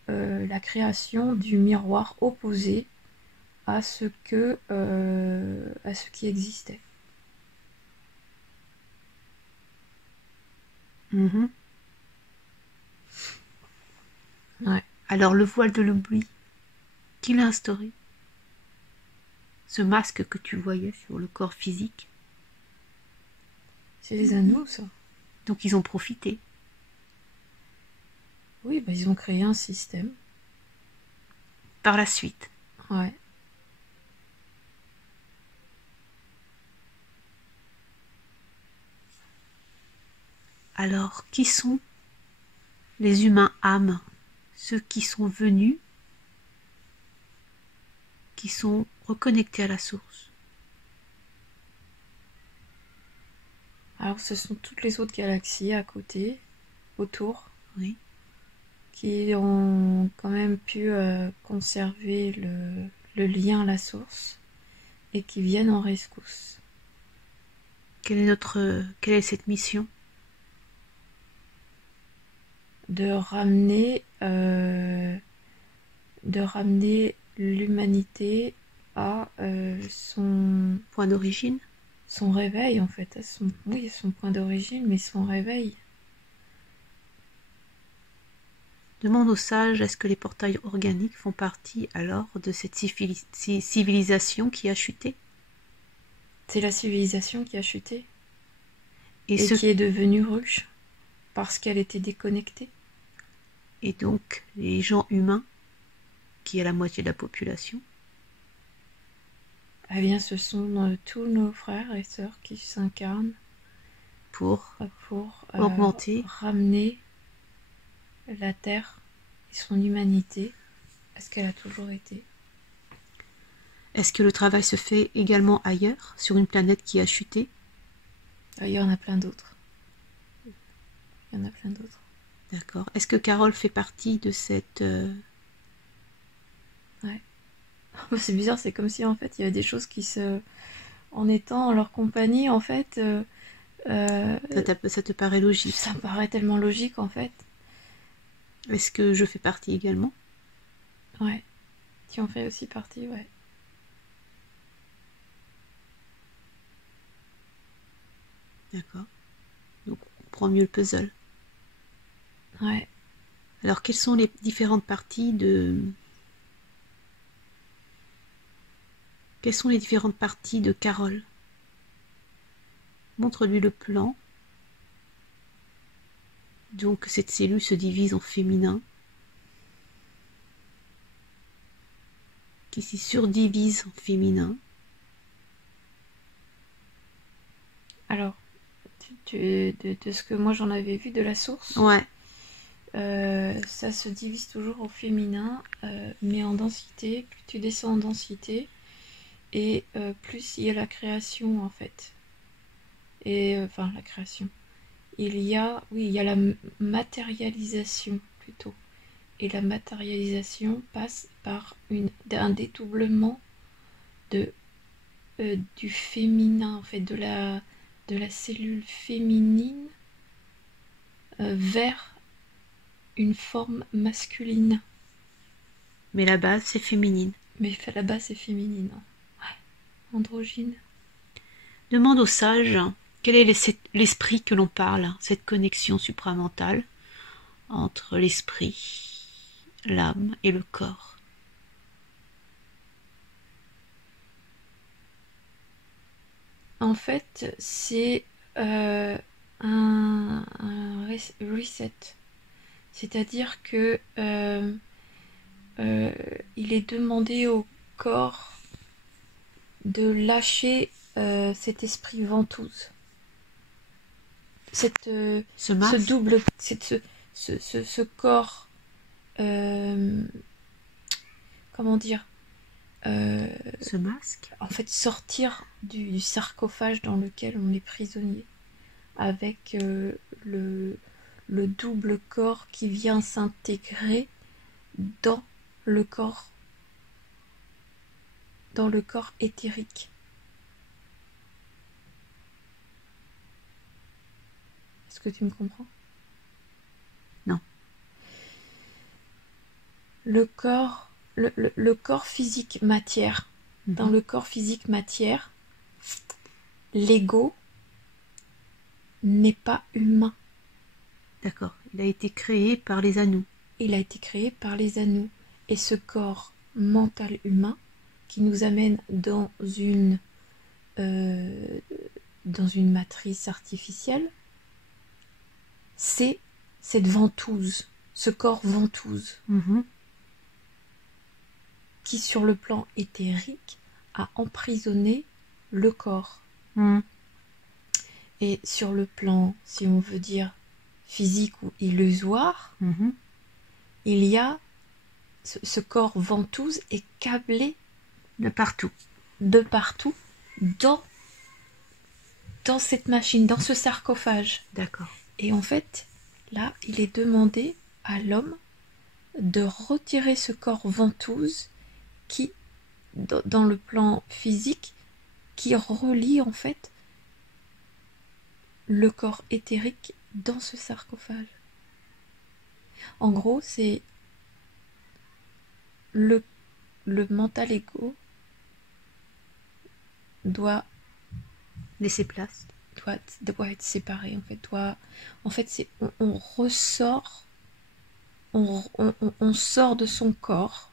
la création du miroir opposé à ce qui existait. Ouais. Alors le voile de l'oubli, qui l'a instauré? Ce masque que tu voyais sur le corps physique. C'est les Anous, ça. Donc ils ont profité. Oui, bah, ils ont créé un système. Par la suite. Ouais. Alors, qui sont les humains âmes? Ceux qui sont venus, qui sont reconnectés à la source. Alors, ce sont toutes les autres galaxies à côté, autour, oui, qui ont quand même pu conserver le lien à la source et qui viennent en rescousse. Quelle est cette mission? De ramener l'humanité à son point d'origine, son réveil en fait, son point d'origine, mais son réveil. Demande aux sages, est-ce que les portails organiques font partie alors de cette civilisation qui a chuté? C'est la civilisation qui a chuté et qui est devenue ruche parce qu'elle était déconnectée. Et donc les gens humains, qui est la moitié de la population, eh bien, ce sont tous nos frères et sœurs qui s'incarnent pour augmenter, ramener la Terre et son humanité à ce qu'elle a toujours été. Est-ce que le travail se fait également ailleurs, sur une planète qui a chuté? Il y en a plein d'autres. D'accord. Est-ce que Carole fait partie de cette... Ouais. C'est bizarre, c'est comme si en fait il y avait des choses qui se... En étant en leur compagnie, en fait... ça te paraît logique? Ça me paraît tellement logique en fait. Est-ce que je fais partie également? Ouais. Tu en fais aussi partie, ouais. D'accord. Donc on comprend mieux le puzzle. Ouais. Alors quelles sont les différentes parties de... Quelles sont les différentes parties de Carole? Montre-lui le plan. Donc cette cellule se divise en féminin, qui s'y surdivise en féminin. Alors, de ce que moi j'en avais vu de la source, Ouais. ça se divise toujours au féminin, mais en densité. Plus tu descends en densité, et plus il y a la création en fait. Et enfin la création. Il y a la matérialisation plutôt. Et la matérialisation passe par un dédoublement de, du féminin, en fait, de la cellule féminine vers une forme masculine. Mais la base, c'est féminine. Mais la base, c'est féminine. Ouais. Androgyne. Demande au sage quel est l'esprit que l'on parle, cette connexion supramentale entre l'esprit, l'âme et le corps. En fait, c'est un reset. C'est-à-dire que il est demandé au corps de lâcher cet esprit ventouse. Ce double, ce corps, comment dire, ce masque. En fait, sortir du sarcophage dans lequel on est prisonnier, avec le double corps qui vient s'intégrer dans le corps éthérique. Est-ce que tu me comprends? Non. Le corps physique matière. Dans le corps physique matière, l'ego n'est pas humain. D'accord. Il a été créé par les Anu. Il a été créé par les Anu. Et ce corps mental humain qui nous amène dans une matrice artificielle, c'est cette ventouse, ce corps ventouse, qui sur le plan éthérique a emprisonné le corps. Et sur le plan, si on veut dire physique ou illusoire, il y a ce corps ventouse est câblé de partout dans cette machine, dans ce sarcophage. D'accord. Et en fait, là, il est demandé à l'homme de retirer ce corps ventouse qui, dans le plan physique, qui relie en fait le corps éthérique dans ce sarcophage. En gros, c'est le mental ego doit laisser place, doit être séparé en fait. En fait, c'est on ressort, on sort de son corps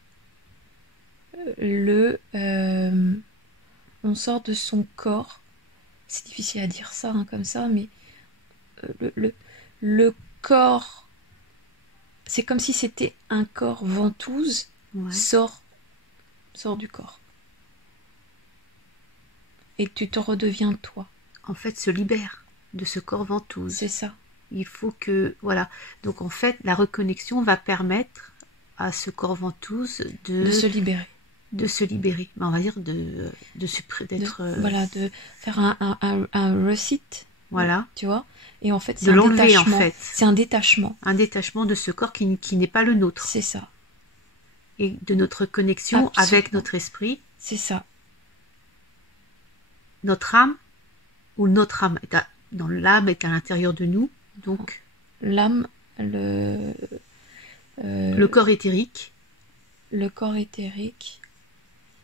on sort de son corps. C'est difficile à dire ça comme ça, mais le corps, c'est comme si c'était un corps ventouse, sort du corps. Et tu te redeviens toi. En fait, se libère de ce corps ventouse. C'est ça. Il faut que... Voilà. Donc, en fait, la reconnexion va permettre à ce corps ventouse de se libérer. De se libérer. On va dire de faire un reset. Voilà. Tu vois. Et en fait, c'est de l'enlever, en fait. C'est un détachement. Un détachement de ce corps qui n'est pas le nôtre. C'est ça. Et de notre connexion avec notre esprit. C'est ça. Notre âme, ou notre âme, l'âme est à l'intérieur de nous, donc... L'âme, Le corps éthérique. Le corps éthérique.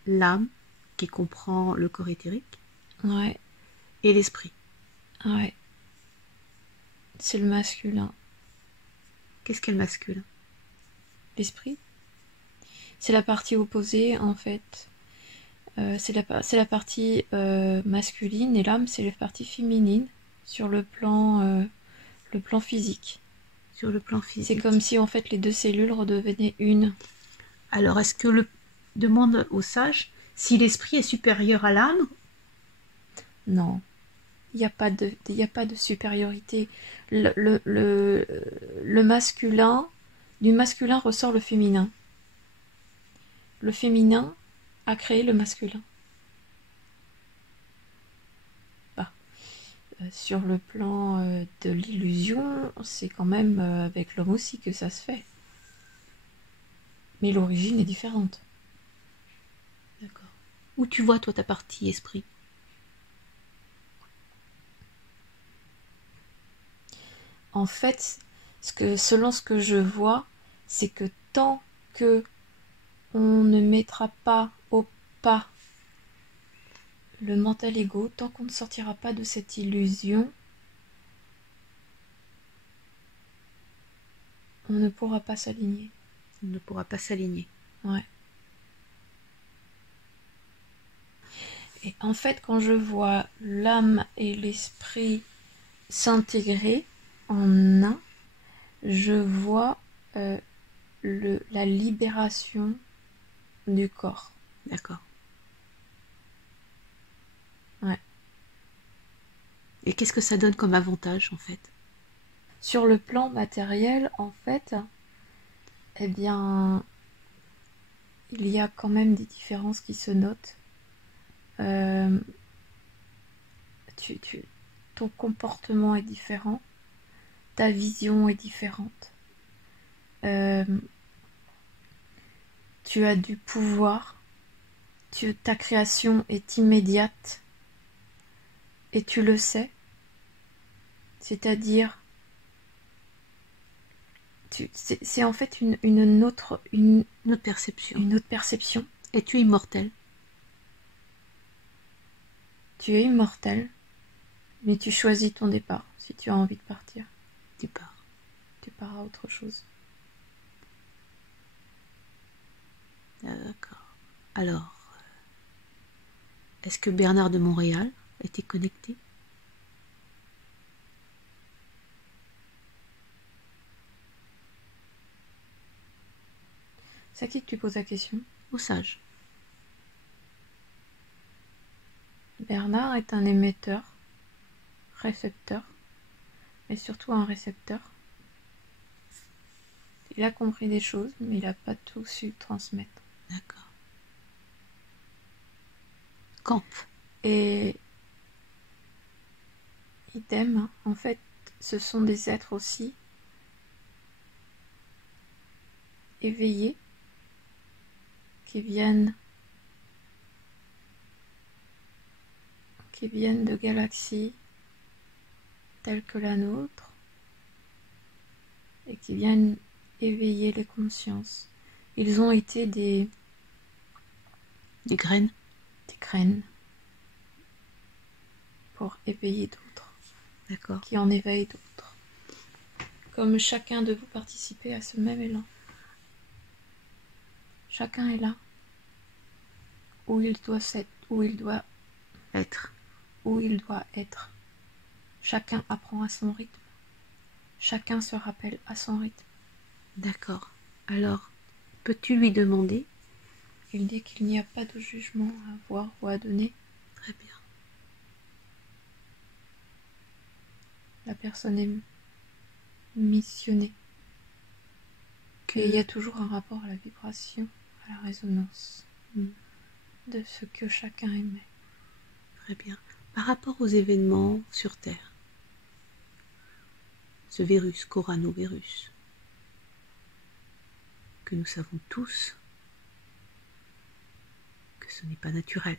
L'âme, qui comprend le corps éthérique. Ouais. Et l'esprit. Ouais. C'est le masculin. Qu'est-ce qu'est le masculin? L'esprit. C'est la partie opposée, en fait. C'est la partie masculine, et l'âme, c'est la partie féminine sur le plan physique. Sur le plan physique. C'est comme si, en fait, les deux cellules redevenaient une. Alors, est-ce que demande au sage si l'esprit est supérieur à l'âme? Non. Il n'y a pas de supériorité. Le masculin, du masculin ressort le féminin. Le féminin a créé le masculin. Sur le plan de l'illusion, c'est quand même avec l'homme aussi que ça se fait. Mais l'origine est différente. D'accord. Où tu vois, toi, ta partie esprit? En fait, selon ce que je vois, c'est que tant que on ne mettra pas au pas le mental ego, tant qu'on ne sortira pas de cette illusion, on ne pourra pas s'aligner. On ne pourra pas s'aligner. Ouais. Et en fait, quand je vois l'âme et l'esprit s'intégrer en un, je vois la libération du corps. D'accord. Ouais. Et qu'est-ce que ça donne comme avantage, en fait? Sur le plan matériel, en fait, eh bien, il y a quand même des différences qui se notent. Ton comportement est différent, ta vision est différente. Tu as du pouvoir, ta création est immédiate et tu le sais. C'est-à-dire, c'est en fait une autre perception. Une autre perception. Et tu es immortel. Tu es immortel, mais tu choisis ton départ. Si tu as envie de partir, tu pars. Tu pars à autre chose. D'accord. Alors, est-ce que Bernard de Montréal était connecté? C'est à qui que tu poses la question? Au sage. Bernard est un émetteur, récepteur, mais surtout un récepteur. Il a compris des choses, mais il n'a pas tout su transmettre. D'accord. Camp. Et idem, en fait, ce sont des êtres aussi éveillés qui viennent de galaxies telles que la nôtre et qui viennent éveiller les consciences. Ils ont été des graines. Des graines pour éveiller d'autres. D'accord. Qui en éveillent d'autres. Comme chacun de vous participez à ce même élan. Chacun est là. Où il doit être. Où il doit être. Chacun apprend à son rythme. Chacun se rappelle à son rythme. D'accord. Alors, peux-tu lui demander? Il dit qu'il n'y a pas de jugement à avoir ou à donner. Très bien. La personne est missionnée. Et il y a toujours un rapport à la vibration, à la résonance de ce que chacun émet. Très bien. Par rapport aux événements sur Terre, ce virus, coronavirus, que nous savons tous que ce n'est pas naturel.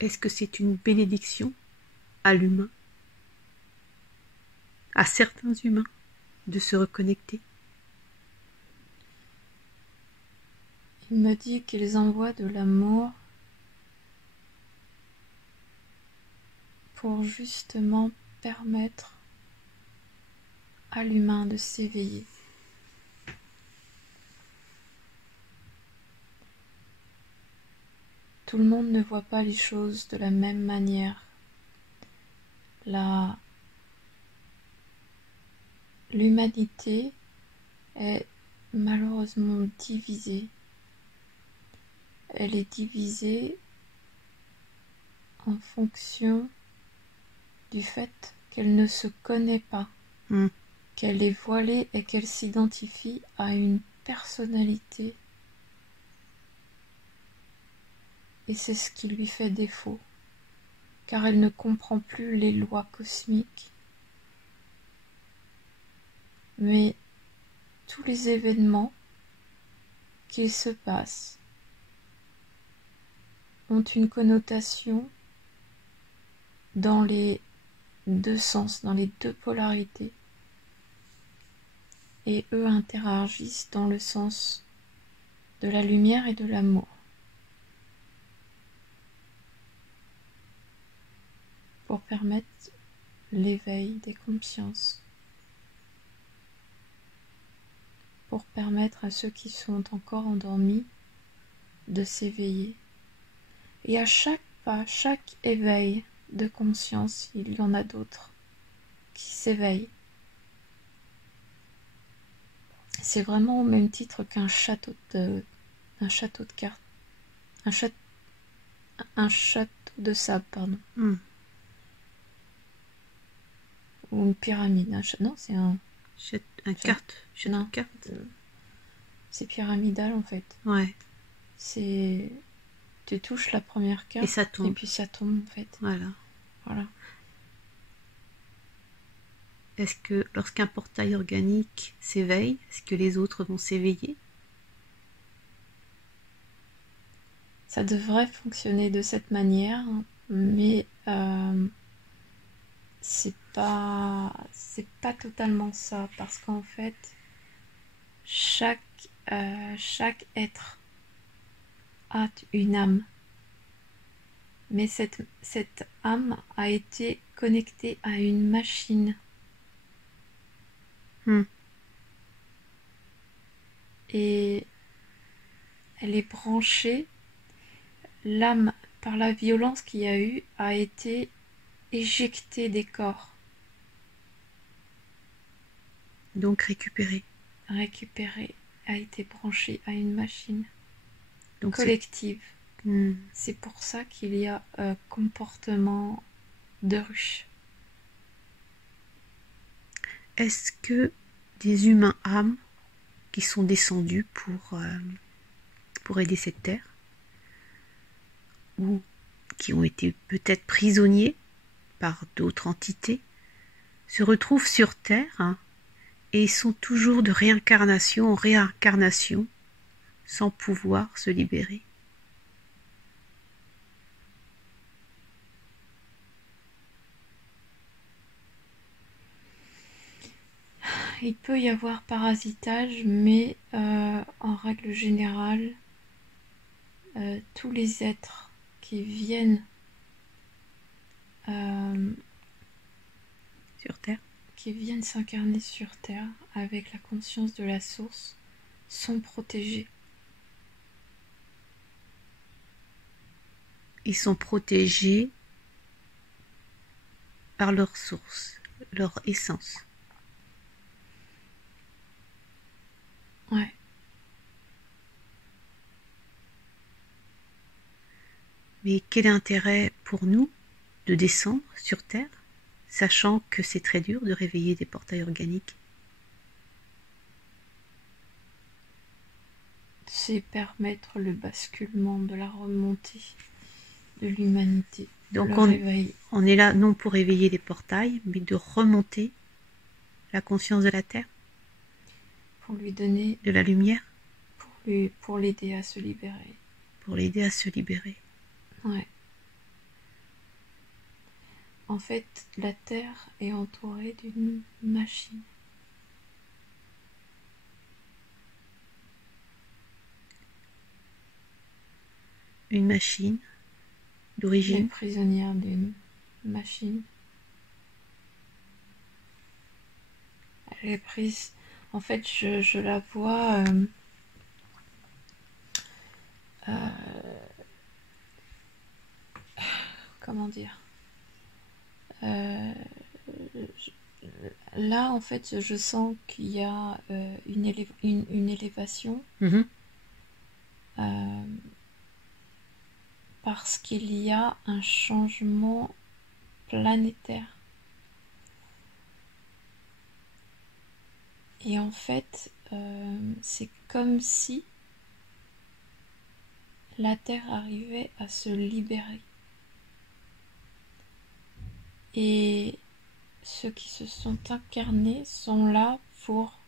Est-ce que c'est une bénédiction à l'humain à certains humains de se reconnecter. Il me dit qu'ils envoient de l'amour pour justement permettre à l'humain de s'éveiller. Tout le monde ne voit pas les choses de la même manière. L'humanité est malheureusement divisée. Elle est divisée en fonction du fait qu'elle ne se connaît pas, qu'elle est voilée et qu'elle s'identifie à une personnalité. Et c'est ce qui lui fait défaut, car elle ne comprend plus les lois cosmiques. Mais tous les événements qui se passent ont une connotation dans les deux sens, dans les deux polarités. Et eux interagissent dans le sens de la lumière et de l'amour. Pour permettre l'éveil des consciences. Pour permettre à ceux qui sont encore endormis de s'éveiller. Et à chaque pas, chaque éveil de conscience, il y en a d'autres qui s'éveillent. C'est vraiment au même titre qu'un château de cartes, un château de sable, pardon. Ou une pyramide. Non, c'est un carte. C'est pyramidal en fait. Ouais. C'est... Tu touches la première carte et ça tombe. Et puis ça tombe en fait. Voilà. Voilà. Est-ce que lorsqu'un portail organique s'éveille, est-ce que les autres vont s'éveiller? Ça devrait fonctionner de cette manière, mais c'est pas totalement ça, parce qu'en fait, chaque être a une âme. Mais cette âme a été connectée à une machine. Et elle est branchée. L'âme, par la violence qu'il y a eu, a été éjectée des corps. Donc récupérée. Récupérée, a été branchée à une machine. Donc collective. C'est pour ça qu'il y a un comportement de ruche. Est-ce que des humains âmes qui sont descendus pour aider cette terre, ou qui ont été peut-être prisonniers par d'autres entités, se retrouvent sur terre et sont toujours de réincarnation en réincarnation sans pouvoir se libérer? Il peut y avoir parasitage, mais en règle générale, tous les êtres qui viennent sur Terre, qui viennent s'incarner sur Terre avec la conscience de la source, sont protégés. Ils sont protégés par leur source, leur essence. Ouais. Mais quel intérêt pour nous de descendre sur Terre, sachant que c'est très dur de réveiller des portails organiques? C'est permettre le basculement de la remontée de l'humanité. Donc on est là non pour éveiller les portails, mais de remonter la conscience de la Terre. Pour lui donner de la lumière. Pour l'aider à se libérer. Pour l'aider à se libérer. Ouais. en fait, la Terre est entourée d'une machine. Une machine Elle est d'origine. prisonnière d'une machine. Elle est prise. En fait, je la vois. Comment dire je- Là, en fait, je sens qu'il y a une élévation Mhm. euh, parce qu'il y a un changement planétaire. Et en fait, c'est comme si la Terre arrivait à se libérer. Et ceux qui se sont incarnés sont là pour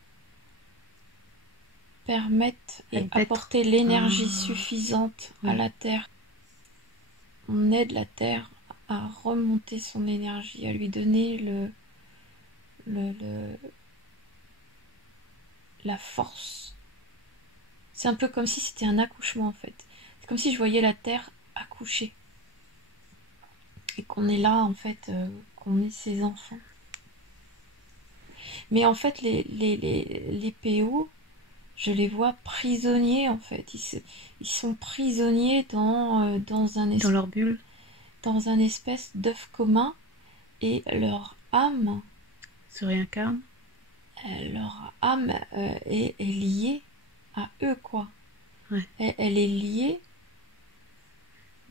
permettre et apporter l'énergie suffisante à la Terre. On aide la Terre à remonter son énergie, à lui donner la force. C'est un peu comme si c'était un accouchement en fait. C'est comme si je voyais la Terre accoucher. Et qu'on est là en fait, qu'on est ses enfants. Mais en fait, les PO, je les vois prisonniers en fait. Ils sont prisonniers Dans leur bulle. Dans un espèce d'œuf commun et leur âme se réincarne. Leur âme est liée à eux quoi. Ouais. Elle est liée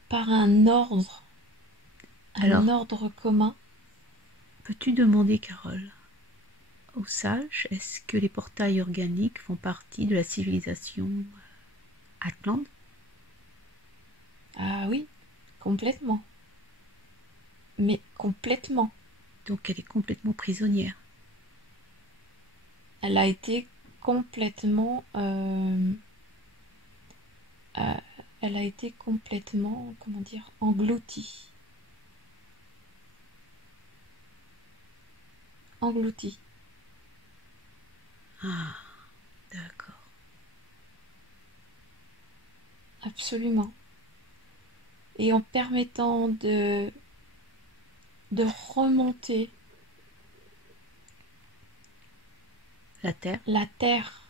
par un ordre. Alors, ordre commun. Peux-tu demander, Carole, aux sages, est-ce que les portails organiques font partie de la civilisation Atlante? Ah oui, complètement. Mais complètement. Donc elle est complètement prisonnière. Elle a été complètement... elle a été complètement, comment dire, engloutie. Engloutie. Ah, d'accord. Absolument. Et en permettant de remonter la Terre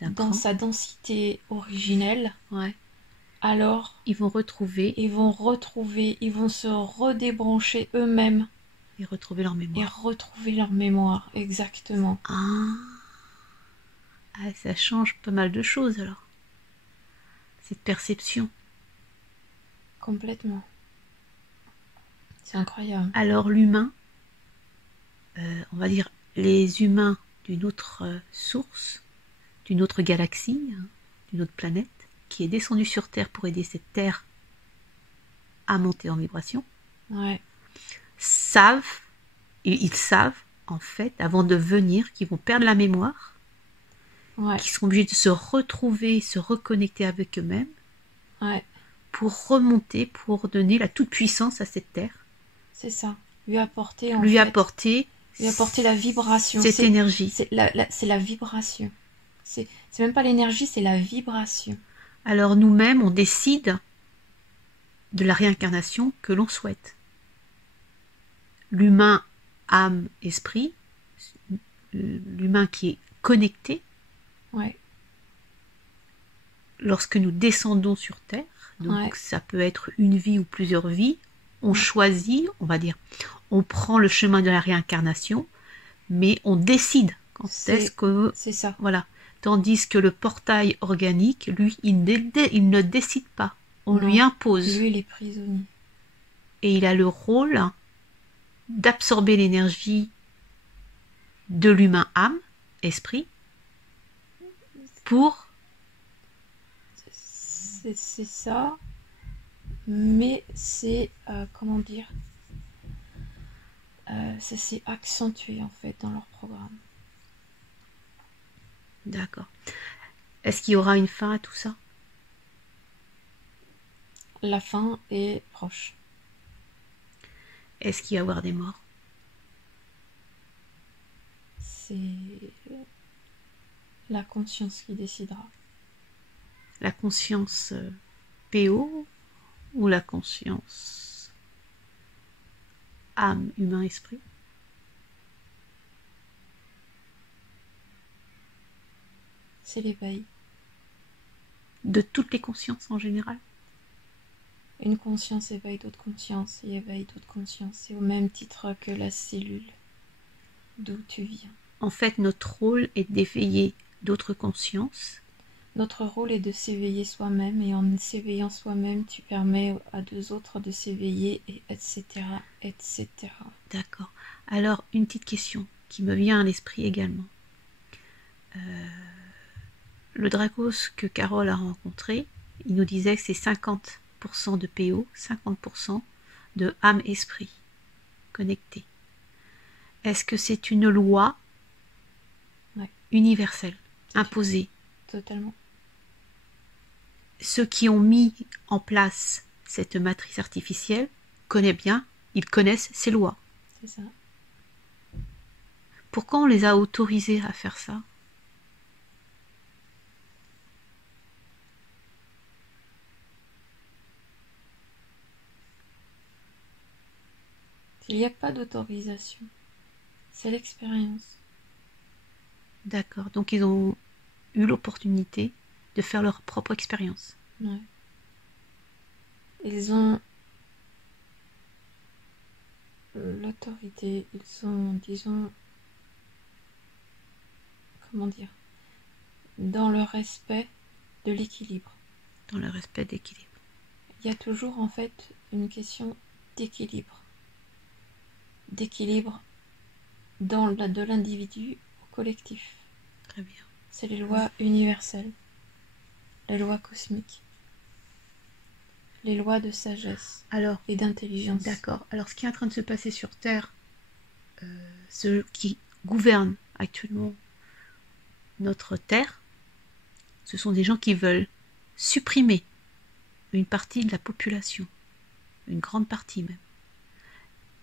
dans sa densité originelle, ouais. Alors ils vont se redébrancher eux-mêmes et retrouver leur mémoire. Exactement. Ah, ça change pas mal de choses alors, cette perception. Complètement. C'est incroyable. Alors l'humain, on va dire les humains d'une autre source, d'une autre galaxie, d'une autre planète, qui est descendue sur Terre pour aider cette Terre à monter en vibration, ouais. ils savent en fait, avant de venir, qu'ils vont perdre la mémoire, ouais. qu'ils seront obligés de se retrouver, se reconnecter avec eux-mêmes, ouais. pour remonter, pour donner la toute-puissance à cette Terre. C'est ça. Lui apporter la vibration. Cette énergie. C'est la vibration. C'est même pas l'énergie, c'est la vibration. Alors nous-mêmes, on décide de la réincarnation que l'on souhaite. L'humain, âme, esprit, l'humain qui est connecté, ouais. Lorsque nous descendons sur Terre, donc ça peut être une vie ou plusieurs vies, on choisit, on va dire, on prend le chemin de la réincarnation, mais on décide quand est-ce que... C'est ça. Voilà. Tandis que le portail organique, lui, il ne décide pas. On lui impose. Lui, il est prisonnier. Et il a le rôle d'absorber l'énergie de l'humain âme, esprit, pour... C'est ça, mais c'est, comment dire, ça s'est accentué en fait dans leur programme. D'accord. Est-ce qu'il y aura une fin à tout ça? La fin est proche. Est-ce qu'il va y avoir des morts? C'est la conscience qui décidera. La conscience PO ou la conscience âme, humain, esprit? C'est l'éveil. De toutes les consciences en général? Une conscience éveille d'autres consciences et éveille d'autres consciences. C'est au même titre que la cellule d'où tu viens. En fait, notre rôle est d'éveiller d'autres consciences. Notre rôle est de s'éveiller soi-même, et en s'éveillant soi-même, tu permets à deux autres de s'éveiller, et etc., etc. D'accord. Alors, une petite question qui me vient à l'esprit également. Le Dracos que Carole a rencontré, il nous disait que c'est 50% de PO, 50% de âme-esprit connecté. Est-ce que c'est une loi universelle, imposée? Totalement. Ceux qui ont mis en place cette matrice artificielle ils connaissent ces lois. C'est ça. Pourquoi on les a autorisés à faire ça? Il n'y a pas d'autorisation. C'est l'expérience. D'accord. Donc ils ont eu l'opportunité de faire leur propre expérience. Ouais. Ils ont l'autorité, ils ont, disons, comment dire, dans le respect de l'équilibre. Dans le respect d'équilibre. Il y a toujours en fait une question d'équilibre. D'équilibre de l'individu au collectif. Très bien. C'est les lois universelles, les lois cosmiques, les lois de sagesse et d'intelligence. D'accord. Alors ce qui est en train de se passer sur Terre, ceux qui gouvernent actuellement notre Terre, ce sont des gens qui veulent supprimer une partie de la population, une grande partie même.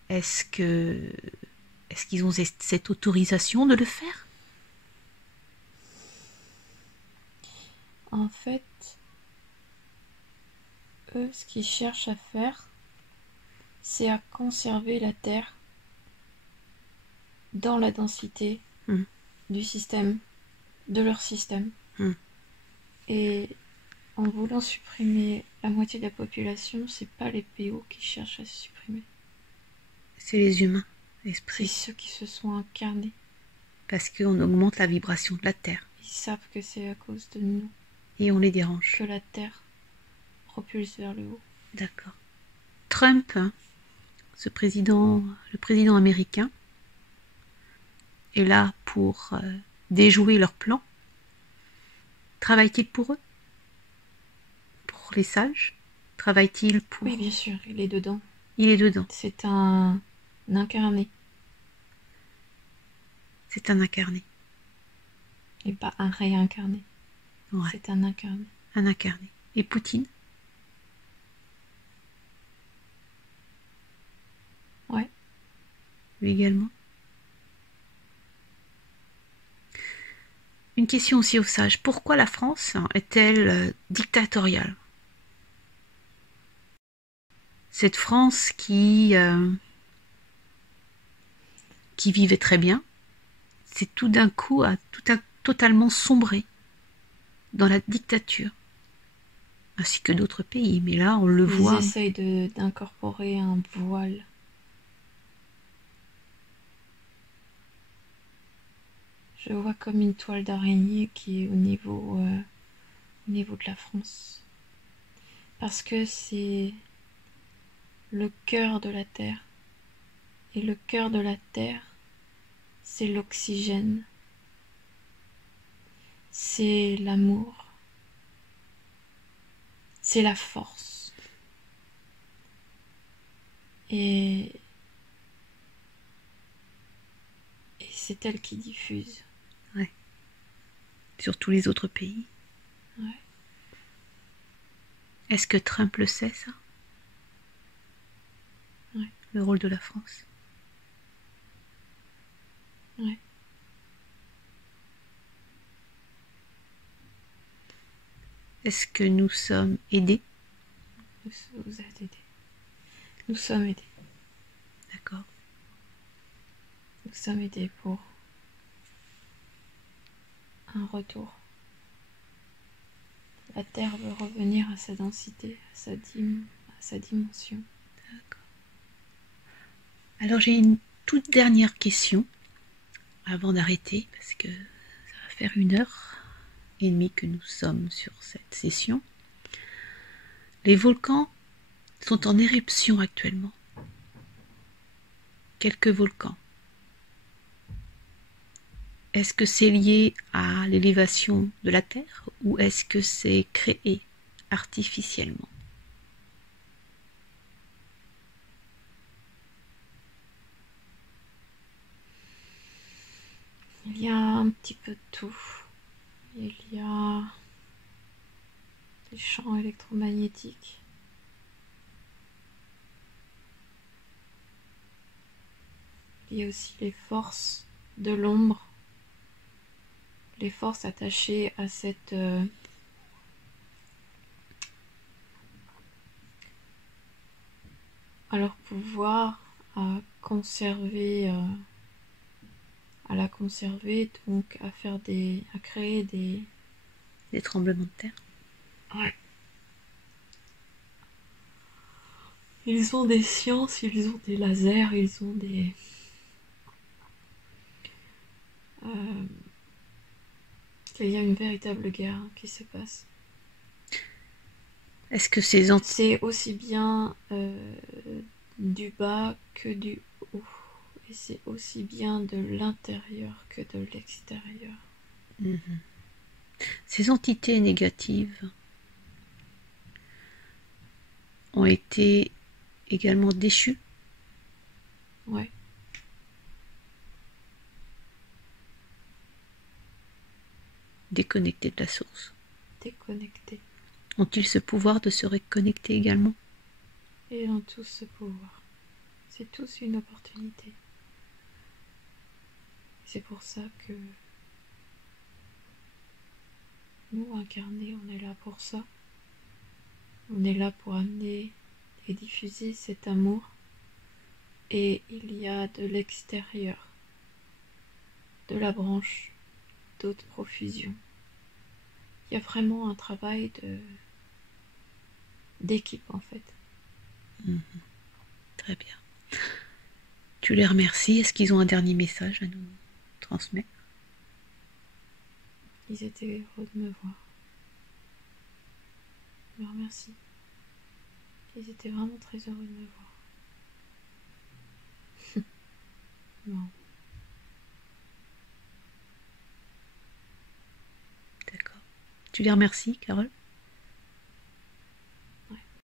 Est-ce qu'ils ont cette autorisation de le faire? En fait, eux, ce qu'ils cherchent à faire, c'est à conserver la Terre dans la densité du système, de leur système. Et en voulant supprimer la moitié de la population, c'est pas les PO qui cherchent à se supprimer. C'est les humains, l'esprit. C'est ceux qui se sont incarnés. Parce qu'on augmente la vibration de la Terre. Ils savent que c'est à cause de nous. Et on les dérange. Que la Terre propulse vers le haut. D'accord. Trump, le président américain, est là pour déjouer leur plan. Travaille-t-il pour eux? Pour les sages? Travaille-t-il pour... Oui, bien sûr, il est dedans. Il est dedans. C'est un incarné. C'est un incarné. Et pas un réincarné. Ouais. C'est un incarné. Un incarné. Et Poutine? Ouais. Lui également. Une question aussi aux sages. Pourquoi la France est-elle dictatoriale? Cette France qui vivait très bien, c'est tout d'un coup a totalement sombré dans la dictature, ainsi que d'autres pays. Mais là, on le voit. Ils essayent d'incorporer un voile. Je vois comme une toile d'araignée qui est au niveau de la France. Parce que c'est le cœur de la Terre. Et le cœur de la Terre, c'est l'oxygène. C'est l'amour. C'est la force. Et c'est elle qui diffuse. Ouais. Sur tous les autres pays. Ouais. Est-ce que Trump le sait, ça? Ouais. le rôle de la France. Ouais. Est-ce que nous sommes aidés? Vous êtes aidés. Nous sommes aidés. D'accord. Nous sommes aidés pour un retour. La Terre veut revenir à sa densité, à sa dimension. D'accord. Alors j'ai une toute dernière question avant d'arrêter, parce que ça va faire 1h30 que nous sommes sur cette session. Les volcans sont en éruption actuellement. Quelques volcans. Est-ce que c'est lié à l'élévation de la Terre ou est-ce que c'est créé artificiellement? Il y a un petit peu de tout. Il y a des champs électromagnétiques. Il y a aussi les forces de l'ombre, les forces attachées à cette à leur pouvoir à conserver, à la conserver, donc à créer des tremblements de terre. Ouais. Ils ont des sciences, ils ont des lasers, ils ont des il y a une véritable guerre qui se passe. Est-ce que c'est aussi bien du bas que du haut. Et c'est aussi bien de l'intérieur que de l'extérieur. Ces entités négatives ont été également déchues? Ouais. Déconnectées de la source. Déconnectés. Ont-ils ce pouvoir de se reconnecter également? Et ils ont tous ce pouvoir. C'est tous une opportunité. C'est pour ça que nous, incarnés, on est là pour ça. On est là pour amener et diffuser cet amour. Et il y a de l'extérieur, de la branche, d'autres profusions. Il y a vraiment un travail d'équipe en fait. Très bien. Tu les remercies. Est-ce qu'ils ont un dernier message à nous transmettre? Ils étaient heureux de me voir. Je leur remercie. Ils étaient vraiment très heureux de me voir. Non. D'accord. Tu les remercies, Carole?